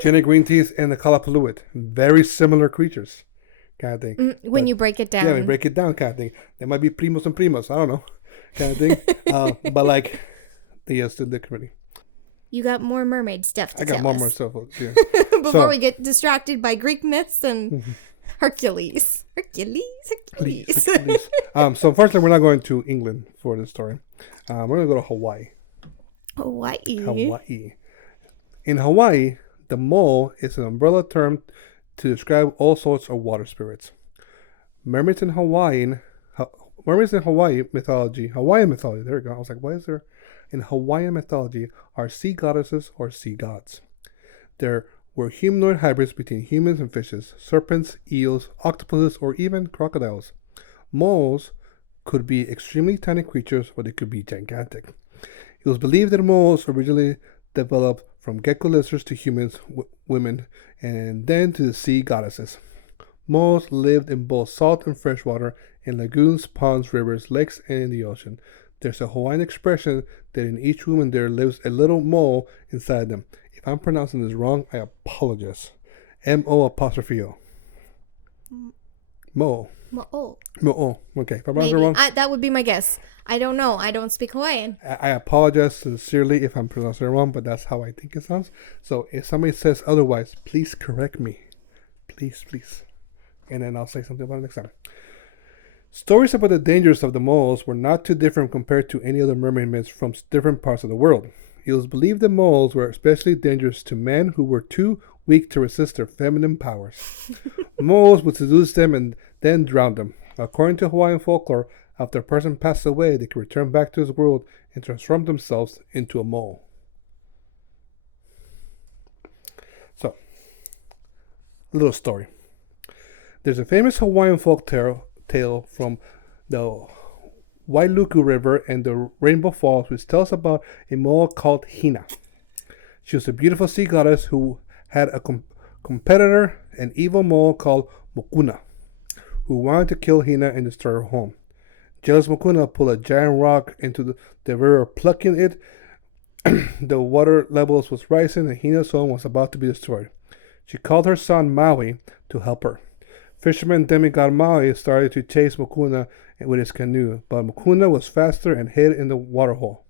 Jenny Green Teeth and the Kalapaloot, very similar creatures, kind of thing. When you break it down. Yeah, when you break it down, kind of thing. They might be primos and primas. I don't know, kind of thing. But like, they are still different. You got more mermaid stuff to tell us. I got more stuff. Yeah. Before we get distracted by Greek myths and Hercules. Hercules. So unfortunately, we're not going to England for this story. We're going to go to Hawaii. Hawaii. In Hawaii, the mo is an umbrella term to describe all sorts of water spirits. Mermaids in Hawaiian mythology. There we go. I was like, why is there? In Hawaiian mythology, are sea goddesses or sea gods. There were humanoid hybrids between humans and fishes, serpents, eels, octopuses, or even crocodiles. Moles could be extremely tiny creatures, or they could be gigantic. It was believed that moles originally developed from gecko lizards to humans, women, and then to the sea goddesses. Moles lived in both salt and fresh water, in lagoons, ponds, rivers, lakes, and in the ocean. There's a Hawaiian expression that in each woman there lives a little mole inside them. If I'm pronouncing this wrong, I apologize. M-O''O. Mo. Mo''O. Okay, if I'm pronouncing it wrong, that would be my guess. I don't know. I don't speak Hawaiian. I apologize sincerely if I'm pronouncing it wrong, but that's how I think it sounds. So if somebody says otherwise, please correct me. Please. And then I'll say something about it next time. Stories about the dangers of the moles were not too different compared to any other mermaid myths from different parts of the world. It was believed that moles were especially dangerous to men who were too weak to resist their feminine powers. Moles would seduce them and then drown them. According to Hawaiian folklore, after a person passed away, they could return back to this world and transform themselves into a mole. So, a little story. There's a famous Hawaiian folk tale from the Wailuku River and the Rainbow Falls, which tells about a mole called Hina. She was a beautiful sea goddess who had a competitor, an evil mole called Mokuna, who wanted to kill Hina and destroy her home. Jealous Mokuna pulled a giant rock into the river, plucking it. The water levels was rising and Hina's home was about to be destroyed. She called her son Maui to help her. Fisherman demigod Maui started to chase Mokuna with his canoe, but Mokuna was faster and hid in the waterhole.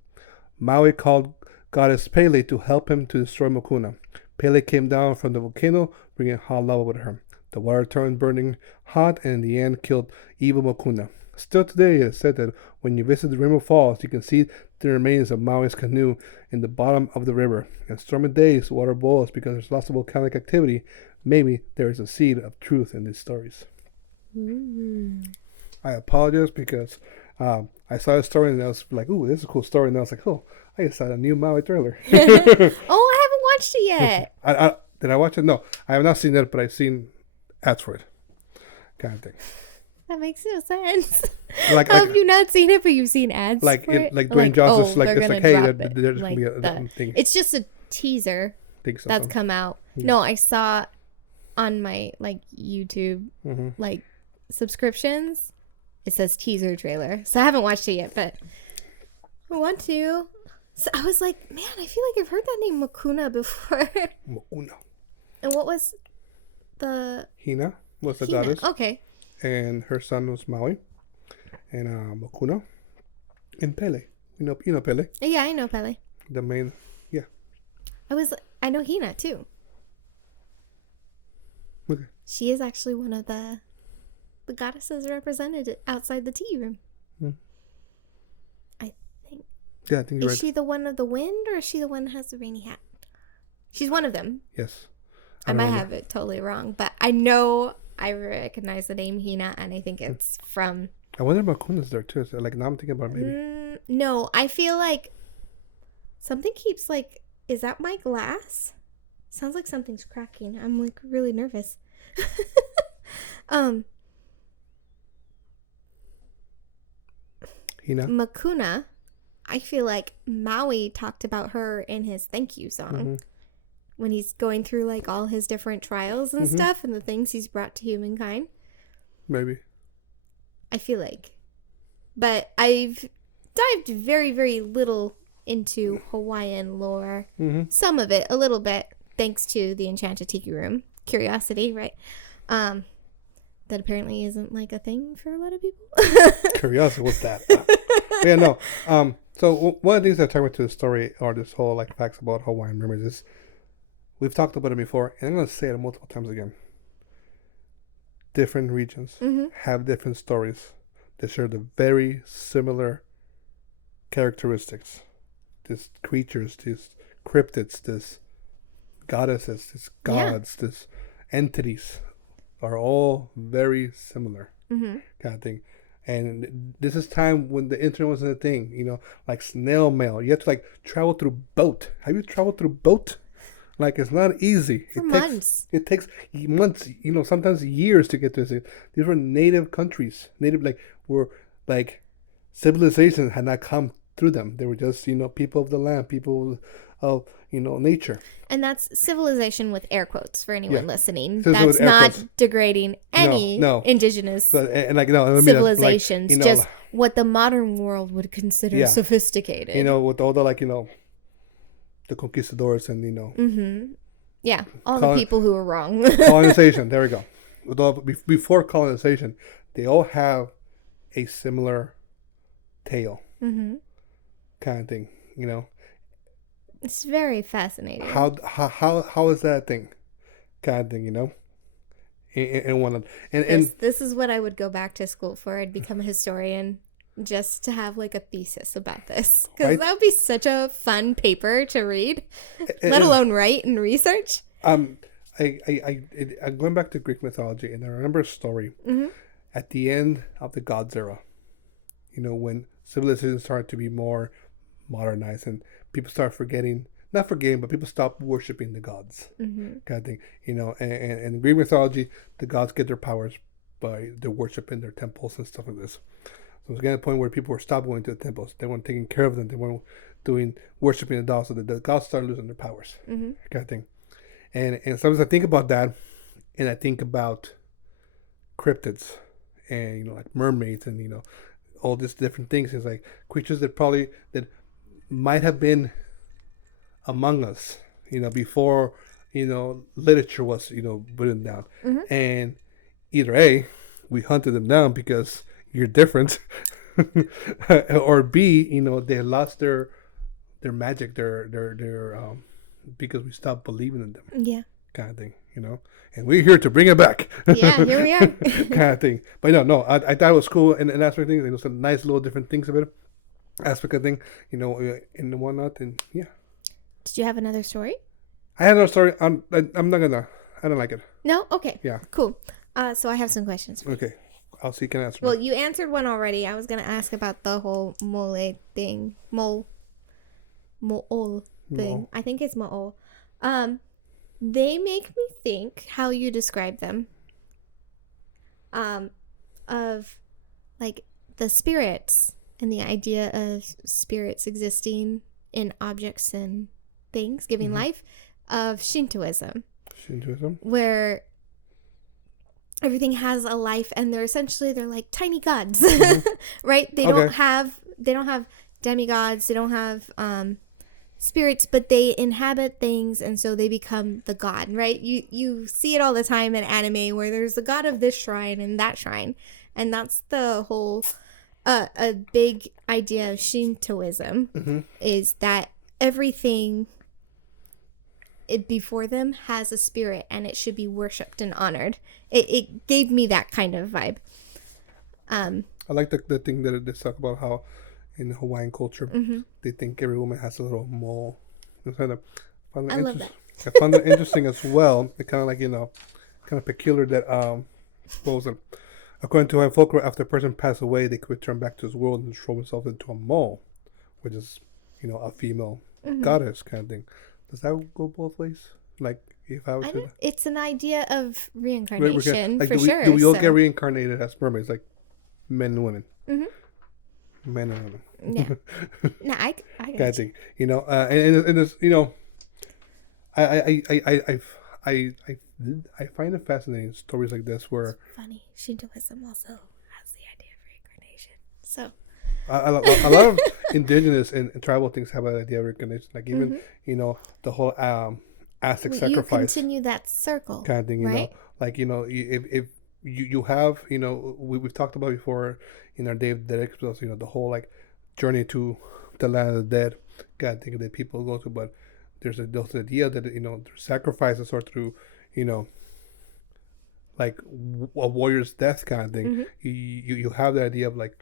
Maui called goddess Pele to help him to destroy Mokuna. Pele came down from the volcano, bringing hot lava with her. The water turned burning hot and in the end killed evil Mokuna. Still today, it is said that when you visit the Rainbow Falls, you can see the remains of Maui's canoe in the bottom of the river. In stormy days, water boils because there's lots of volcanic activity. Maybe there is a seed of truth in these stories. I apologize because I saw a story and I was like, ooh, this is a cool story. And I was like, oh, I just saw a new Maui trailer. Oh, I haven't watched it yet. Did I watch it? No, I have not seen it, but I've seen ads for it. Kind of thing. That makes no sense. Like, How have you not seen it, but you've seen ads like for it, it? like Dwayne Johnson's like, it's like, hey, there's like gonna be a thing. it's just a teaser that's come out. Yeah. No, I saw on my like YouTube like subscriptions, it says teaser trailer. So I haven't watched it yet, but I want to. So I was like, man, I feel like I've heard that name Makuna before. Makuna. And what was the Hina was the goddess. Okay. And her son was Maui. And Makuna. And Pele. You know Pele? Yeah, I know Pele. The main, yeah. I know Hina too. Okay. She is actually one of the goddesses represented outside the tea room. I think. Yeah, I think you're right. Is she the one of the wind, or is she the one that has the rainy hat? She's one of them. Yes. I might have it totally wrong, but I know I recognize the name Hina, and I think it's from... I wonder if Makuna's there too. So, like, now I'm thinking about it, maybe. No, I feel like something keeps like... Is that my glass? Sounds like something's cracking. I'm like really nervous. Hina? Makuna, I feel like Maui talked about her in his thank you song. When he's going through like all his different trials and stuff and the things he's brought to humankind. Maybe. I feel like. But I've dived very, very little into Hawaiian lore. Some of it, a little bit, thanks to the Enchanted Tiki Room. Curiosity, right? That apparently isn't like a thing for a lot of people. Curiosity, what's that? Yeah, no. So one of the things that turned me to the story, or this whole like facts about Hawaiian mermaids, is we've talked about it before, and I'm going to say it multiple times again. Different regions have different stories that share the very similar characteristics. These creatures, these cryptids, these goddesses, these gods, these entities are all very similar kind of thing. And this is time when the internet wasn't a thing, you know, like snail mail. You have to like travel through boat. Have you traveled through boat? Like, it's not easy. Months. It takes months, you know, sometimes years to get to this. These were native countries. Civilization had not come through them. They were just, you know, people of the land, people of, you know, nature. And that's civilization with air quotes for anyone listening. That's not degrading any indigenous civilizations. Like, just what the modern world would consider sophisticated. You know, with all the, like, you know, the conquistadors and, you know. Yeah, all the people who were wrong. Colonization, there we go. Before colonization, they all have a similar tale kind of thing, you know. It's very fascinating. How is that a thing? Kind of thing, you know. And this is what I would go back to school for. I'd become a historian just to have like a thesis about this, because that would be such a fun paper to read, let alone write and research. I'm going back to Greek mythology, and I remember a story at the end of the Gods era. You know, when civilization started to be more modernized and people start not forgetting, but people stop worshiping the gods, kind of thing. You know, and in Greek mythology, the gods get their powers by their worship in their temples and stuff like this. So it's getting to the point where people were stopped going to the temples. They weren't taking care of them. They weren't worshiping the gods, so the gods started losing their powers, kind of thing. And sometimes I think about that, and I think about cryptids, and, you know, like mermaids, and, you know, all these different things. It's like creatures that might have been among us, you know, before, you know, literature was, you know, written down. And either A, we hunted them down because you're different, or B, you know, they lost their magic, their because we stopped believing in them. Yeah. Kind of thing, you know. And we're here to bring it back. Yeah, here we are. Kind of thing. But no, I thought it was cool, and aspect of things, you know, some nice little different things about it. Aspect of thing, you know, and whatnot, and yeah. Did you have another story? I had another story. I'm not gonna. I don't like it. No. Okay. Yeah. Cool. So I have some questions for you. Okay. I'll see. Can I answer? Well, you answered one already. I was gonna ask about the whole mole thing. Mo'ol thing. I think it's mo'ol. They make me think how you describe them. of like the spirits and the idea of spirits existing in objects and things, giving life, of Shintoism. Where everything has a life, and they're like tiny gods, right? They don't have demigods, they don't have spirits, but they inhabit things, and so they become the god, right? You see it all the time in anime where there's the god of this shrine and that shrine, and that's the whole a big idea of Shintoism, is that everything before them has a spirit and it should be worshipped and honored. It gave me that kind of vibe. I like the thing that they talk about how in Hawaiian culture they think every woman has a little mole. I love that. I found it interesting as well. It kind of like, kind of peculiar that what was it? According to Hawaiian folklore, after a person passed away, they could return back to this world and throw themselves into a mole, which is a female goddess kind of thing. Does that go both ways? Like, if I was it's an idea of reincarnation, like, sure. Do we all get reincarnated as mermaids, like men and women? Men and women. Yeah. No, I kind of thing. And it's, I find it fascinating, stories like this where. It's funny. Shintoism also has the idea of reincarnation. So. A lot of indigenous and tribal things have an idea of reincarnation, like even the whole Aztec sacrifice. You continue that circle kind of thing, right? Like if you have we've talked about before in our Dave Dead episodes, the whole like journey to the land of the dead kind of thing that people go to, but there's the idea that through sacrifices or through like a warrior's death kind of thing, you have the idea of like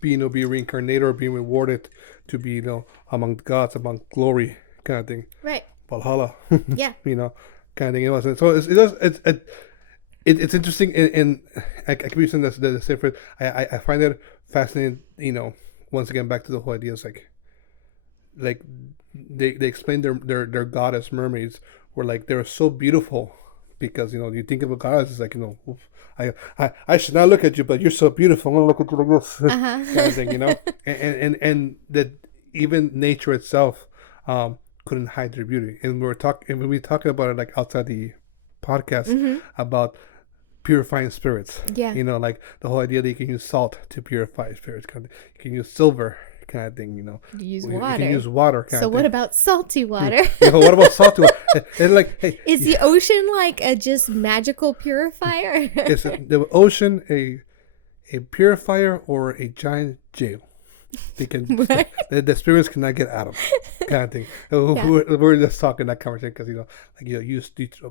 being reincarnated or being rewarded to be among the gods, among glory kind of thing, right? Valhalla. Yeah. kind of thing. So it's interesting, and I keep using the same phrase. I find it fascinating. Once again, back to the whole idea is like they explain their goddess mermaids were like they're so beautiful because you think of a goddess, it's like I should not look at you, but you're so beautiful. I'm gonna look at you like this, kind of thing, and that even nature itself couldn't hide their beauty. And we're talking about it like outside the podcast about purifying spirits. Yeah, like the whole idea that you can use salt to purify spirits. You can use silver. Kind of thing, You use water. You can use water. So what about salty water? What about salty water? It's like, hey, is the ocean like a just magical purifier? Is the ocean a purifier or a giant jail? They can the spirits cannot get out of, kind of thing. Yeah. We're just talking that conversation because you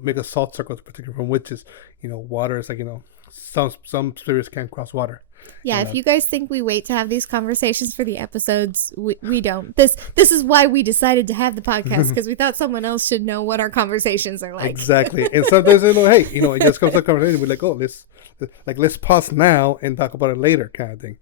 make a salt circle to protect you from witches. Water is like some spirits can't cross water. Yeah, if you guys think we wait to have these conversations for the episodes, we don't. This is why we decided to have the podcast, because we thought someone else should know what our conversations are like. Exactly. And sometimes hey, it just comes to a conversation. We're like, oh, let's pause now and talk about it later, kind of thing.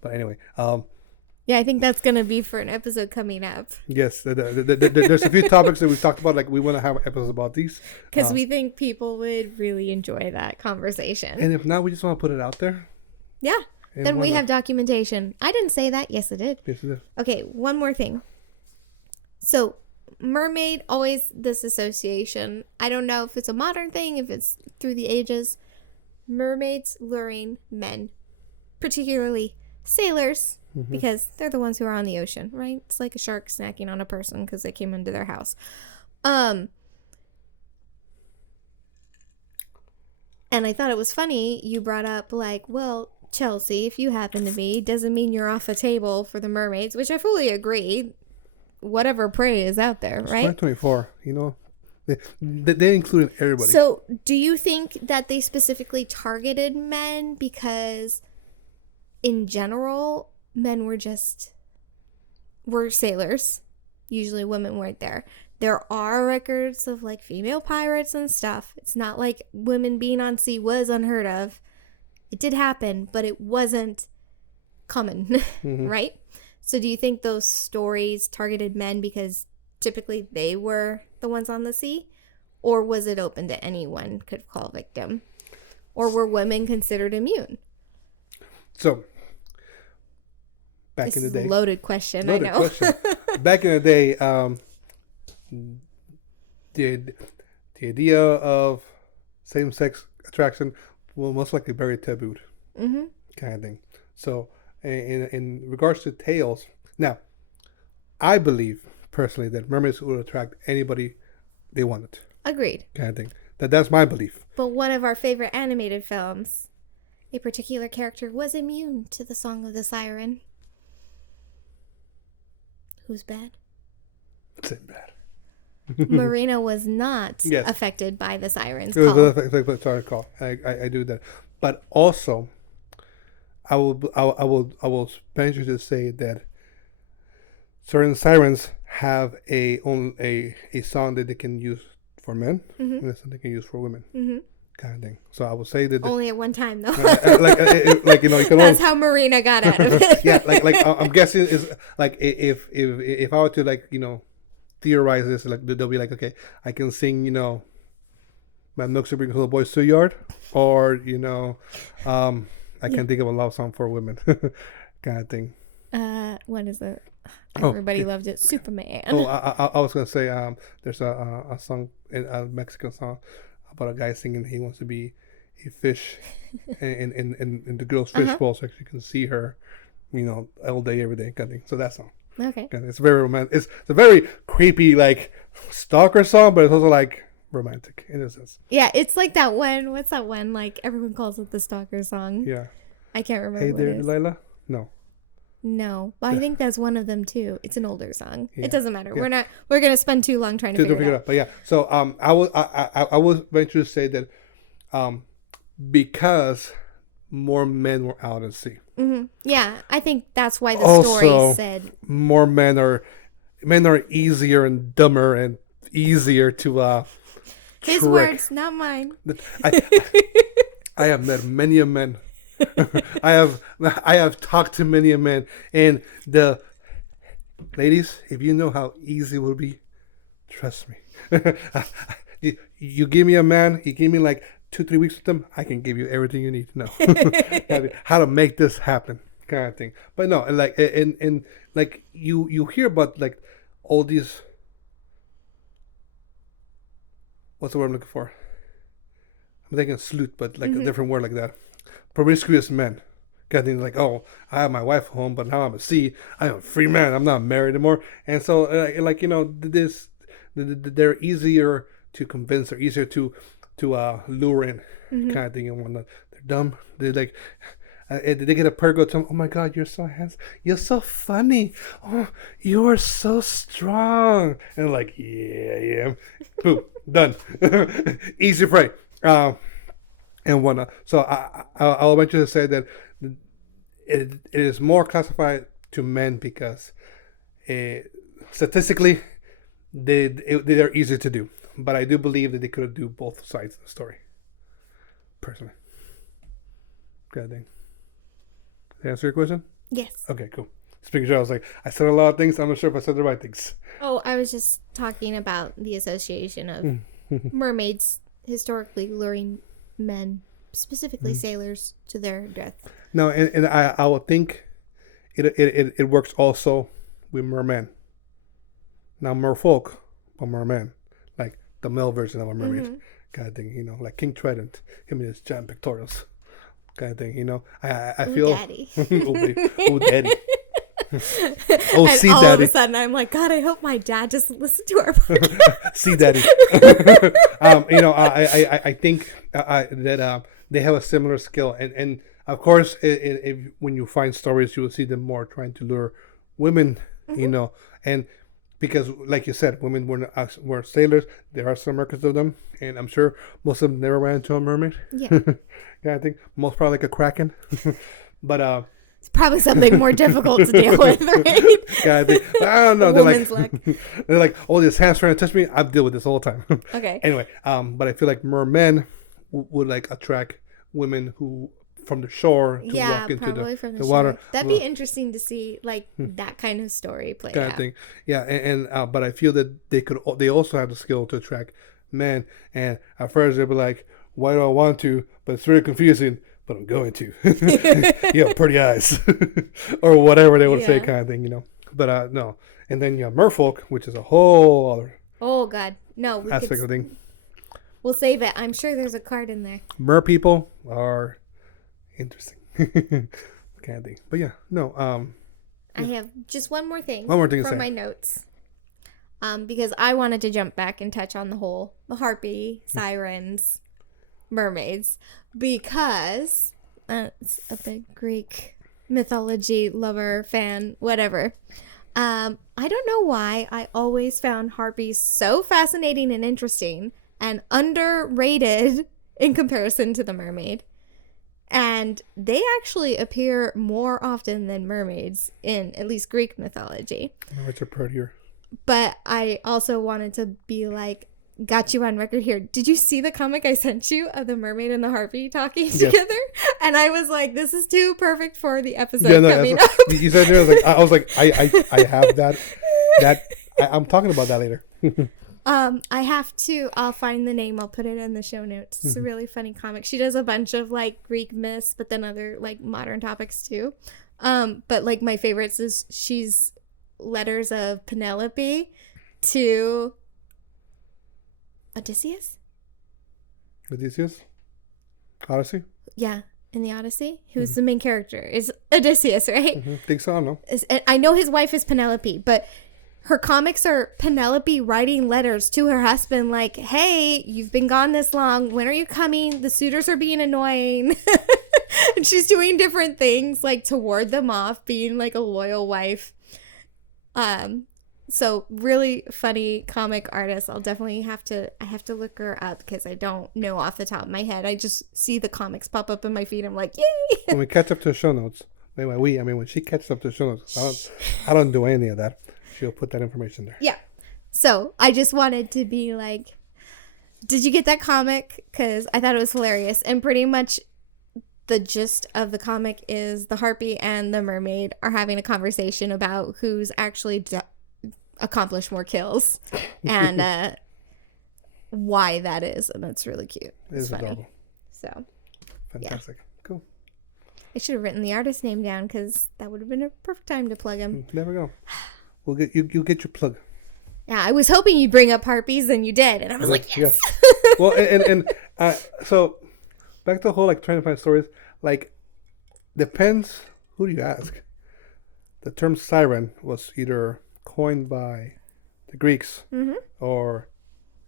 But anyway, yeah, I think that's gonna be for an episode coming up. Yes, there's a few topics that we've talked about. Like we want to have episodes about these because we think people would really enjoy that conversation. And if not, we just want to put it out there. Yeah. And then we have documentation. I didn't say that. Yes, I did. Yes, it did. Okay, one more thing. So, mermaid, always this association. I don't know if it's a modern thing, if it's through the ages. Mermaids luring men, particularly sailors, because they're the ones who are on the ocean, right? It's like a shark snacking on a person because they came into their house. And I thought it was funny you brought up like, well, Chelsea, if you happen to be, doesn't mean you're off the table for the mermaids, which I fully agree. Whatever prey is out there, right? 2024, they included everybody. So, do you think that they specifically targeted men because, in general, men were sailors? Usually, women weren't there. There are records of like female pirates and stuff. It's not like women being on sea was unheard of. It did happen, but it wasn't common, right? So do you think those stories targeted men because typically they were the ones on the sea? Or was it open to anyone could fall victim? Or were women considered immune? So, back in the day. Loaded question, I know. Question. Back in the day, the idea of same-sex attraction was most likely very tabooed, kind of thing. So, in regards to tales, now, I believe personally that mermaids would attract anybody they wanted. Agreed. Kind of thing. That's my belief. But one of our favorite animated films, a particular character was immune to the Song of the Siren. Who's bad? Sinbad. Marina was not affected by the siren's call. Sorry, call. I do that, but also, I will venture to say that certain sirens have a song that they can use for men and a song they can use for women, kind of thing. So I will say that only at one time though. like you can. That's how Marina got out of it. Yeah, like I'm guessing is like if I were to theorize this, like they'll be like, okay, I can sing My Nooks Are Bringing Little Boys to Yard, or I can think of a love song for women, kind of thing. What is it? Everybody loved it. Superman. Oh, I was gonna say there's a song, a Mexican song about a guy singing he wants to be a fish in the girl's fishbowl, so you can see her, all day, every day, kind of thing. So that song. Okay. It's very romantic. It's a very creepy, like, stalker song, but it's also like romantic in a sense. Yeah, it's like that one. What's that one? Like everyone calls it the stalker song. Yeah. I can't remember. Hey there, Delilah. No, but I think that's one of them too. It's an older song. Yeah. It doesn't matter. Yeah. We're gonna spend too long trying to figure it out. But yeah, so I was venture to say that because more men were out at sea. Mm-hmm. Yeah, I think that's why the story said more men are easier and dumber and easier to his trick. Words, not mine. I have met many a men. I have talked to many a man, and the ladies, if you know how easy it would be, trust me. you give me a man, you give me like 2-3 weeks with them, I can give you everything you need to know how to make this happen, kind of thing. But no, like and like you hear about like all these. What's the word I'm looking for? I'm thinking sleut, but like a different word like that. Promiscuous men. Getting like, oh, I have my wife home, but now I'm at sea. I'm a free man. I'm not married anymore. And so, they're easier to convince. They're easier to lure in, kind of thing. And whatnot. They're dumb. They're like, they get a pergo to them. Oh my God, you're so handsome. You're so funny. Oh, you're so strong. And like, yeah. Boom, done. Easy prey. And whatnot. So I'll venture to say that it is more classified to men because statistically they're easier to do. But I do believe that they could do both sides of the story. Personally. Good thing. Did I answer your question? Yes. Okay, cool. Speaking of, I was like, I said a lot of things. I'm not sure if I said the right things. Oh, I was just talking about the association of mermaids historically luring men, specifically sailors, to their death. No, and I would think it works also with mermen. Now merfolk, but mermen, like the male version of a mermaid, kind of thing. Like King Trident, him and his giant pectorals, kind of thing. I feel. Daddy. Oh, daddy. And all daddy. Of a sudden, I'm like, God, I hope my dad just listened to our podcast. See, daddy. I think that they have a similar skill, and of course, when you find stories, you will see them more trying to lure women, and because, like you said, women were sailors. There are some records of them, and I'm sure most of them never ran into a mermaid. Yeah, I think most probably like a kraken, but. It's probably something more difficult to deal with, right? Yeah, I don't know. They're like, oh, this hand's trying to touch me. I deal with this all the time. Okay. Anyway, but I feel like mermen would like attract women who from the shore to walk into the water. That'd be interesting to see, like that kind of story play kind out. Of thing. Yeah, and but I feel that they also have the skill to attract men. And at first they'll be like, why do I want to? But it's very confusing. But I'm going to. You have pretty eyes, or whatever they would say, kind of thing, you know. But no. And then you have merfolk, which is a whole other. Oh God, no. Aspect of thing. We'll save it. I'm sure there's a card in there. Mer people are interesting, kind of thing. But yeah, no. I have just one more thing. One more thing for my notes. Because I wanted to jump back and touch on the harpy, sirens, mermaids, because it's a big Greek mythology lover, fan, whatever. I don't know why I always found harpies so fascinating and interesting and underrated in comparison to the mermaid. And they actually appear more often than mermaids in at least Greek mythology. Which are prettier. But I also wanted to be like, got you on record here. Did you see the comic I sent you of the mermaid and the harpy talking together? And I was like, this is too perfect for the episode coming up. You said there, I was like, I have that. I'm talking about that later. I'll find the name. I'll put it in the show notes. It's a really funny comic. She does a bunch of like Greek myths, but then other like modern topics too. But like my favorites is she's letters of Penelope to Odysseus? Odyssey? Yeah, in the Odyssey. Who's the main character? Is Odysseus, right? Think so, no? I know his wife is Penelope, but her comics are Penelope writing letters to her husband like, hey, you've been gone this long. When are you coming? The suitors are being annoying. And she's doing different things like to ward them off, being like a loyal wife. So really funny comic artist. I have to look her up because I don't know off the top of my head. I just see the comics pop up in my feed. I'm like, yay! When we catch up to the show notes, when she catches up to the show notes, I don't do any of that. She'll put that information there. Yeah. So I just wanted to be like, did you get that comic? Because I thought it was hilarious. And pretty much the gist of the comic is the harpy and the mermaid are having a conversation about who's actually accomplished more kills and why that is. And that's really cute. It's funny. Adorable. So, fantastic. Yeah. Cool. I should have written the artist name down because that would have been a perfect time to plug him. There we go. We'll get you'll get your plug. Yeah, I was hoping you'd bring up harpies and you did. And I was like, yes. Well, so back to the whole like trying to find stories. Like, depends who do you ask. The term siren was either coined by the Greeks or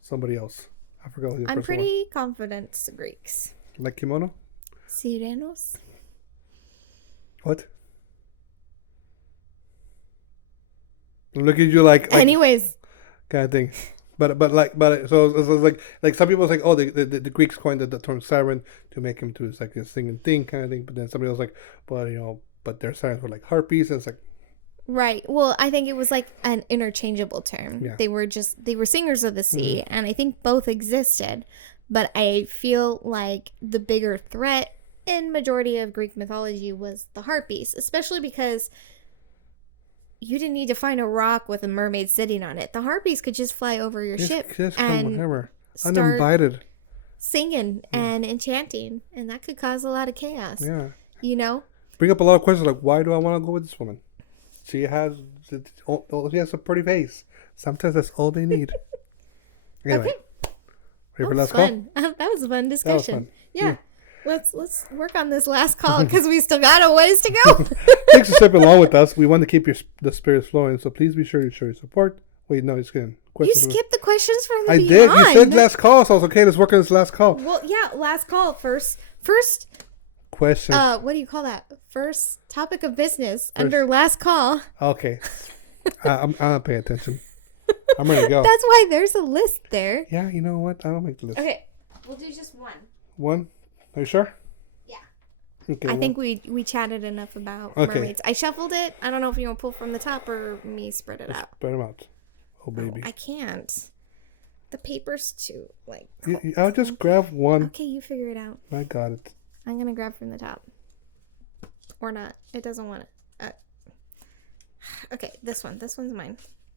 somebody else. I forgot who the I'm pretty confident it's the Greeks. Like kimono? Sirenos? What? Look at you like anyways kind of thing. But so it's like some people like, oh, the Greeks coined the term siren to make him to like a singing thing kind of thing. But then somebody was like, but their sirens were like harpies, and it's like, right. Well, I think it was like an interchangeable term. Yeah. They were singers of the sea, and I think both existed. But I feel like the bigger threat in majority of Greek mythology was the harpies, especially because you didn't need to find a rock with a mermaid sitting on it. The harpies could just fly over your ship and start uninvited singing and enchanting, and that could cause a lot of chaos. Yeah, you know, bring up a lot of questions like, why do I want to go with this woman? She has a pretty face. Sometimes that's all they need. Anyway, okay. Ready for last call? That was a fun discussion. Yeah. Let's work on this last call because we still got a ways to go. Thanks for stepping along with us. We want to keep the spirits flowing, so please be sure to show your support. Wait, no, just kidding. You skipped the questions from the beyond. Did. You said last call, so I was okay. Let's work on this last call. Well, yeah, last call. First question. What do you call that? First topic of business under last call. Okay. I'm not paying attention. I'm ready to go. That's why there's a list there. Yeah, you know what? I don't make the list. Okay, we'll do just one. One? Are you sure? Yeah. Okay. I think we chatted enough about mermaids. I shuffled it. I don't know if you want to pull from the top or me spread it out. Spread them out. Oh, baby. I can't. The paper's too, like... I'll just grab one. Okay, you figure it out. I got it. I'm going to grab from the top. Or not. It doesn't want it. Okay, this one. This one's mine.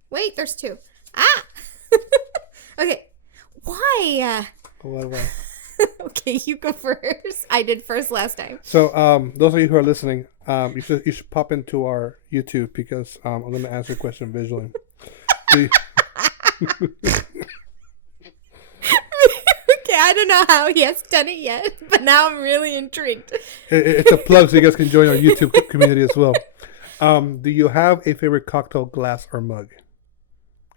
Wait, there's two. Ah! Okay. Why? Why? Okay, you go first. I did first last time. So, those of you who are listening, you should pop into our YouTube because I'm going to answer a question visually. Okay, I don't know how he has done it yet, but now I'm really intrigued. It's a plug so you guys can join our YouTube community as well. Do you have a favorite cocktail glass or mug?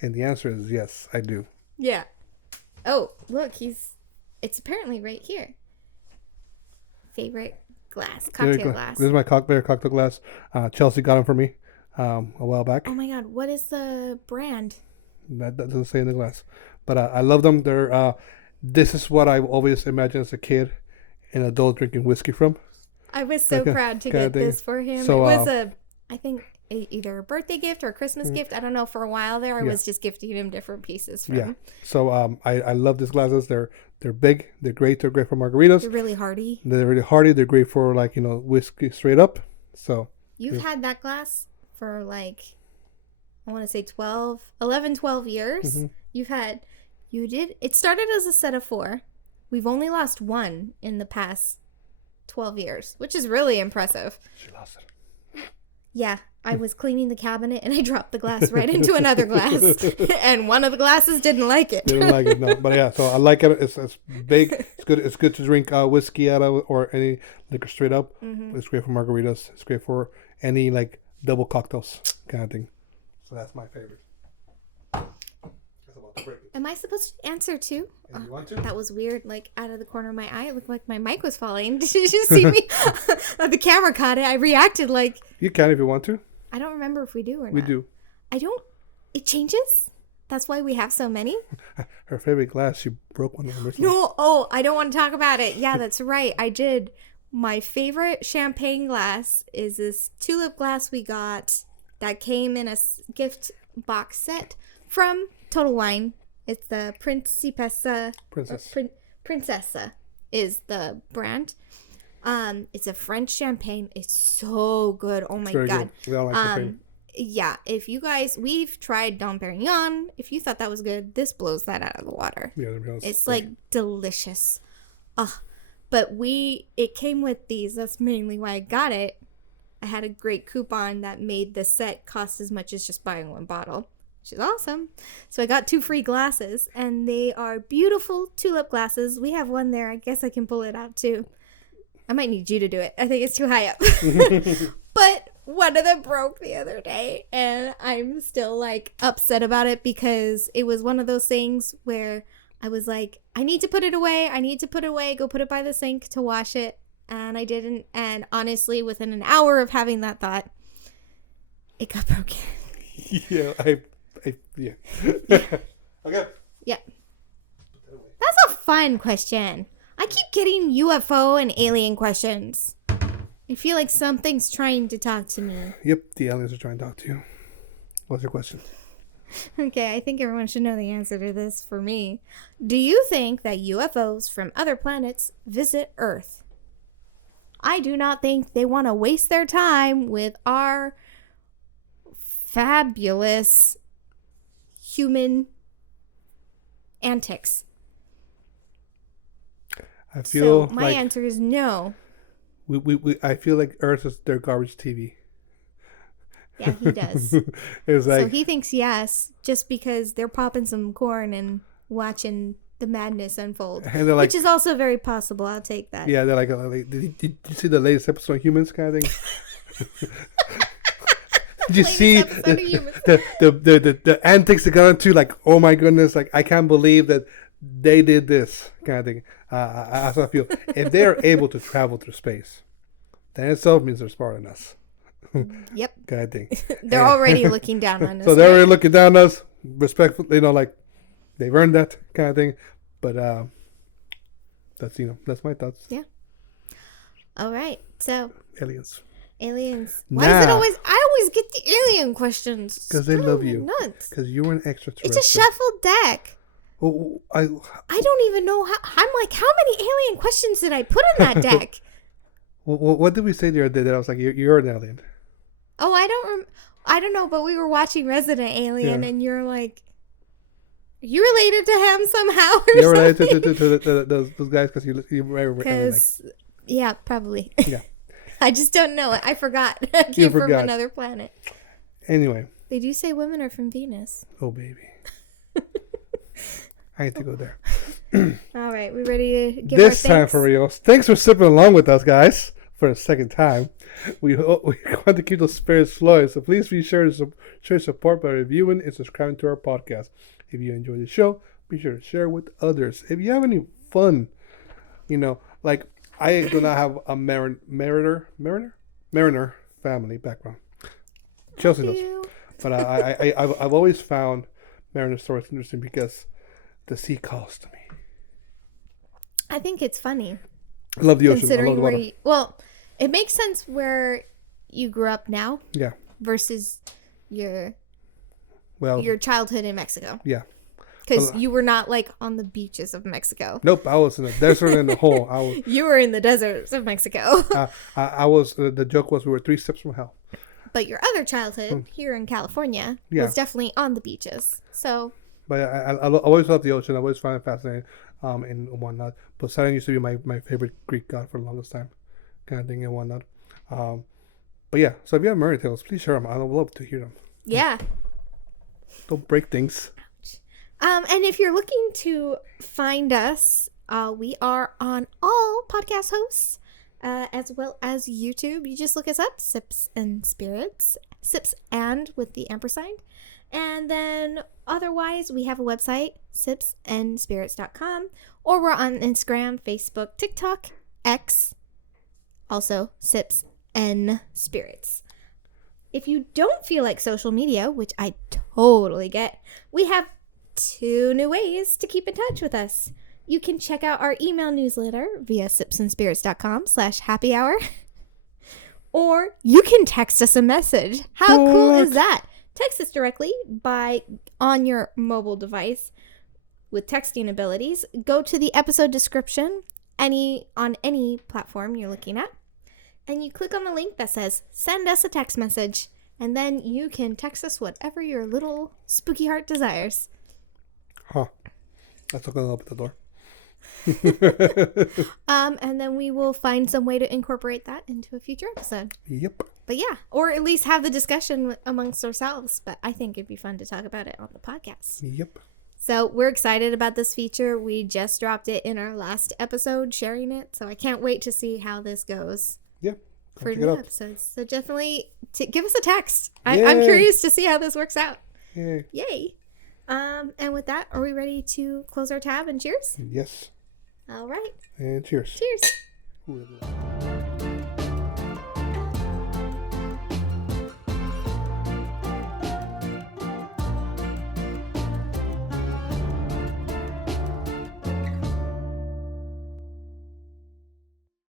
And the answer is yes, I do. Yeah. Oh, look, it's apparently right here. Favorite glass, cocktail glass. This is my favorite cocktail glass. Chelsea got them for me a while back. Oh my God, what is the brand? That doesn't say in the glass. But I love them. They're this is what I've always imagined as a kid, an adult drinking whiskey from. I was so proud to get this for him. So, it was I think either a birthday gift or a Christmas gift. I don't know. For a while there, I was just gifting him different pieces. So I love these glasses. They're big. They're great. They're great for margaritas. They're really hearty. They're great for whiskey straight up. So you've had that glass for I want to say 12 years. Mm-hmm. It started as a set of 4. We've only lost 1 in the past 12 years, which is really impressive. She lost it. Yeah, I was cleaning the cabinet and I dropped the glass right into another glass. And one of the glasses didn't like it. Didn't like it, no. But yeah, so I like it. It's big. It's good. It's good to drink whiskey out of or any liquor straight up. Mm-hmm. It's great for margaritas. It's great for any double cocktails kind of thing. So that's my favorite. Am I supposed to answer too? If you want to. That was weird. Out of the corner of my eye, it looked like my mic was falling. Did you see me? The camera caught it. I reacted like... You can if you want to. I don't remember if we do or not. We do. I don't... It changes? That's why we have so many? Her favorite glass, she broke one. No, I don't want to talk about it. Yeah, that's right. I did. My favorite champagne glass is this tulip glass we got that came in a gift box set from Total Wine. It's the Principessa. Princessa is the brand. It's a French champagne. It's so good. Oh my God. Good. We all like champagne. Yeah. If you guys, we've tried Dom Perignon. If you thought that was good, this blows that out of the water. Yeah, it's delicious. But it came with these. That's mainly why I got it. I had a great coupon that made the set cost as much as just buying 1 bottle. Which is awesome. So I got 2 free glasses, and they are beautiful tulip glasses. We have one there. I guess I can pull it out too. I might need you to do it. I think it's too high up. But one of them broke the other day, and I'm still upset about it because it was one of those things where I was like, I need to put it away. Go put it by the sink to wash it. And I didn't. And honestly, within an hour of having that thought, it got broken. Yeah, yeah. Okay. Yeah. That's a fun question. I keep getting UFO and alien questions. I feel like something's trying to talk to me. Yep, the aliens are trying to talk to you. What's your question? Okay, I think everyone should know the answer to this for me. Do you think that UFOs from other planets visit Earth? I do not think they want to waste their time with our fabulous human antics. I feel my answer is no. I feel like Earth is their garbage TV. Yeah, he does. So he thinks yes, just because they're popping some corn and watching the madness unfold, which is also very possible. I'll take that. Yeah, they're did you see the latest episode of Humans kind of thing? Did you see the antics they got into? Oh my goodness! I can't believe that they did this kind of thing. As I feel, if they are able to travel through space, then itself means they're smarter than us. Yep. Kind of thing. They're already looking down on us. So they're already looking down on us, respectfully. They've earned that kind of thing. But that's my thoughts. Yeah. All right. So aliens. Why is it always? I always get the alien questions. Because they love you. Nuts. Because you were an extraterrestrial. It's a shuffled deck. Oh, I don't even know how. I'm like, how many alien questions did I put in that deck? What did we say the other day that I was like, you're an alien? Oh, I don't know, but we were watching Resident Alien, and you're like, you related to him somehow or You're something? related to those guys because you Because, yeah, probably. Yeah. I just don't know it. I forgot. I came from another planet. Anyway. They do say women are from Venus. Oh, baby. I need to go there. All right, we ready to give this our time for reals. Thanks for sipping along with us, guys, for a second time. We want to keep those spirits flowing, so please be sure to show support by reviewing and subscribing to our podcast. If you enjoy the show, be sure to share with others. If you have any fun, like I do not have a Mariner family background. Chelsea does, but I've always found Mariner stories interesting because the sea calls to me. I think it's funny. I love the ocean. Considering I love the water. It makes sense where you grew up now. Yeah. Versus your childhood in Mexico. Yeah. Because you were not like on the beaches of Mexico. Nope, I was in the desert in the hole. You were in the deserts of Mexico. I was. The joke was we were 3 steps from hell. But your other childhood here in California was definitely on the beaches. So. But I always loved the ocean. I always found it fascinating, and whatnot. Poseidon used to be my favorite Greek god for the longest time, kind of thing and whatnot. But yeah, so if you have mermaid tales, please share them. I would love to hear them. Yeah. Don't break things. And if you're looking to find us, we are on all podcast hosts, as well as YouTube. You just look us up, Sips and Spirits, Sips and with the ampersand. And then otherwise, we have a website, sipsandspirits.com, or we're on Instagram, Facebook, TikTok, X, also Sips and Spirits. If you don't feel like social media, which I totally get, we have 2 new ways to keep in touch with us. You can check out our email newsletter via sipsandspirits.com/happy hour, or you can text us a message. How cool is that? Text us directly on your mobile device with texting abilities. Go to the episode description on any platform you're looking at, and you click on the link that says send us a text message, and then you can text us whatever your little spooky heart desires. Huh. That's not going to open the door. And then we will find some way to incorporate that into a future episode. Yep. But yeah, or at least have the discussion amongst ourselves. But I think it'd be fun to talk about it on the podcast. Yep. So we're excited about this feature. We just dropped it in our last episode, sharing it. So I can't wait to see how this goes. Yep. For new episodes. So definitely give us a text. I'm curious to see how this works out. Yay. And with that, are we ready to close our tab and cheers? Yes. All right. And cheers. Cheers. Ooh,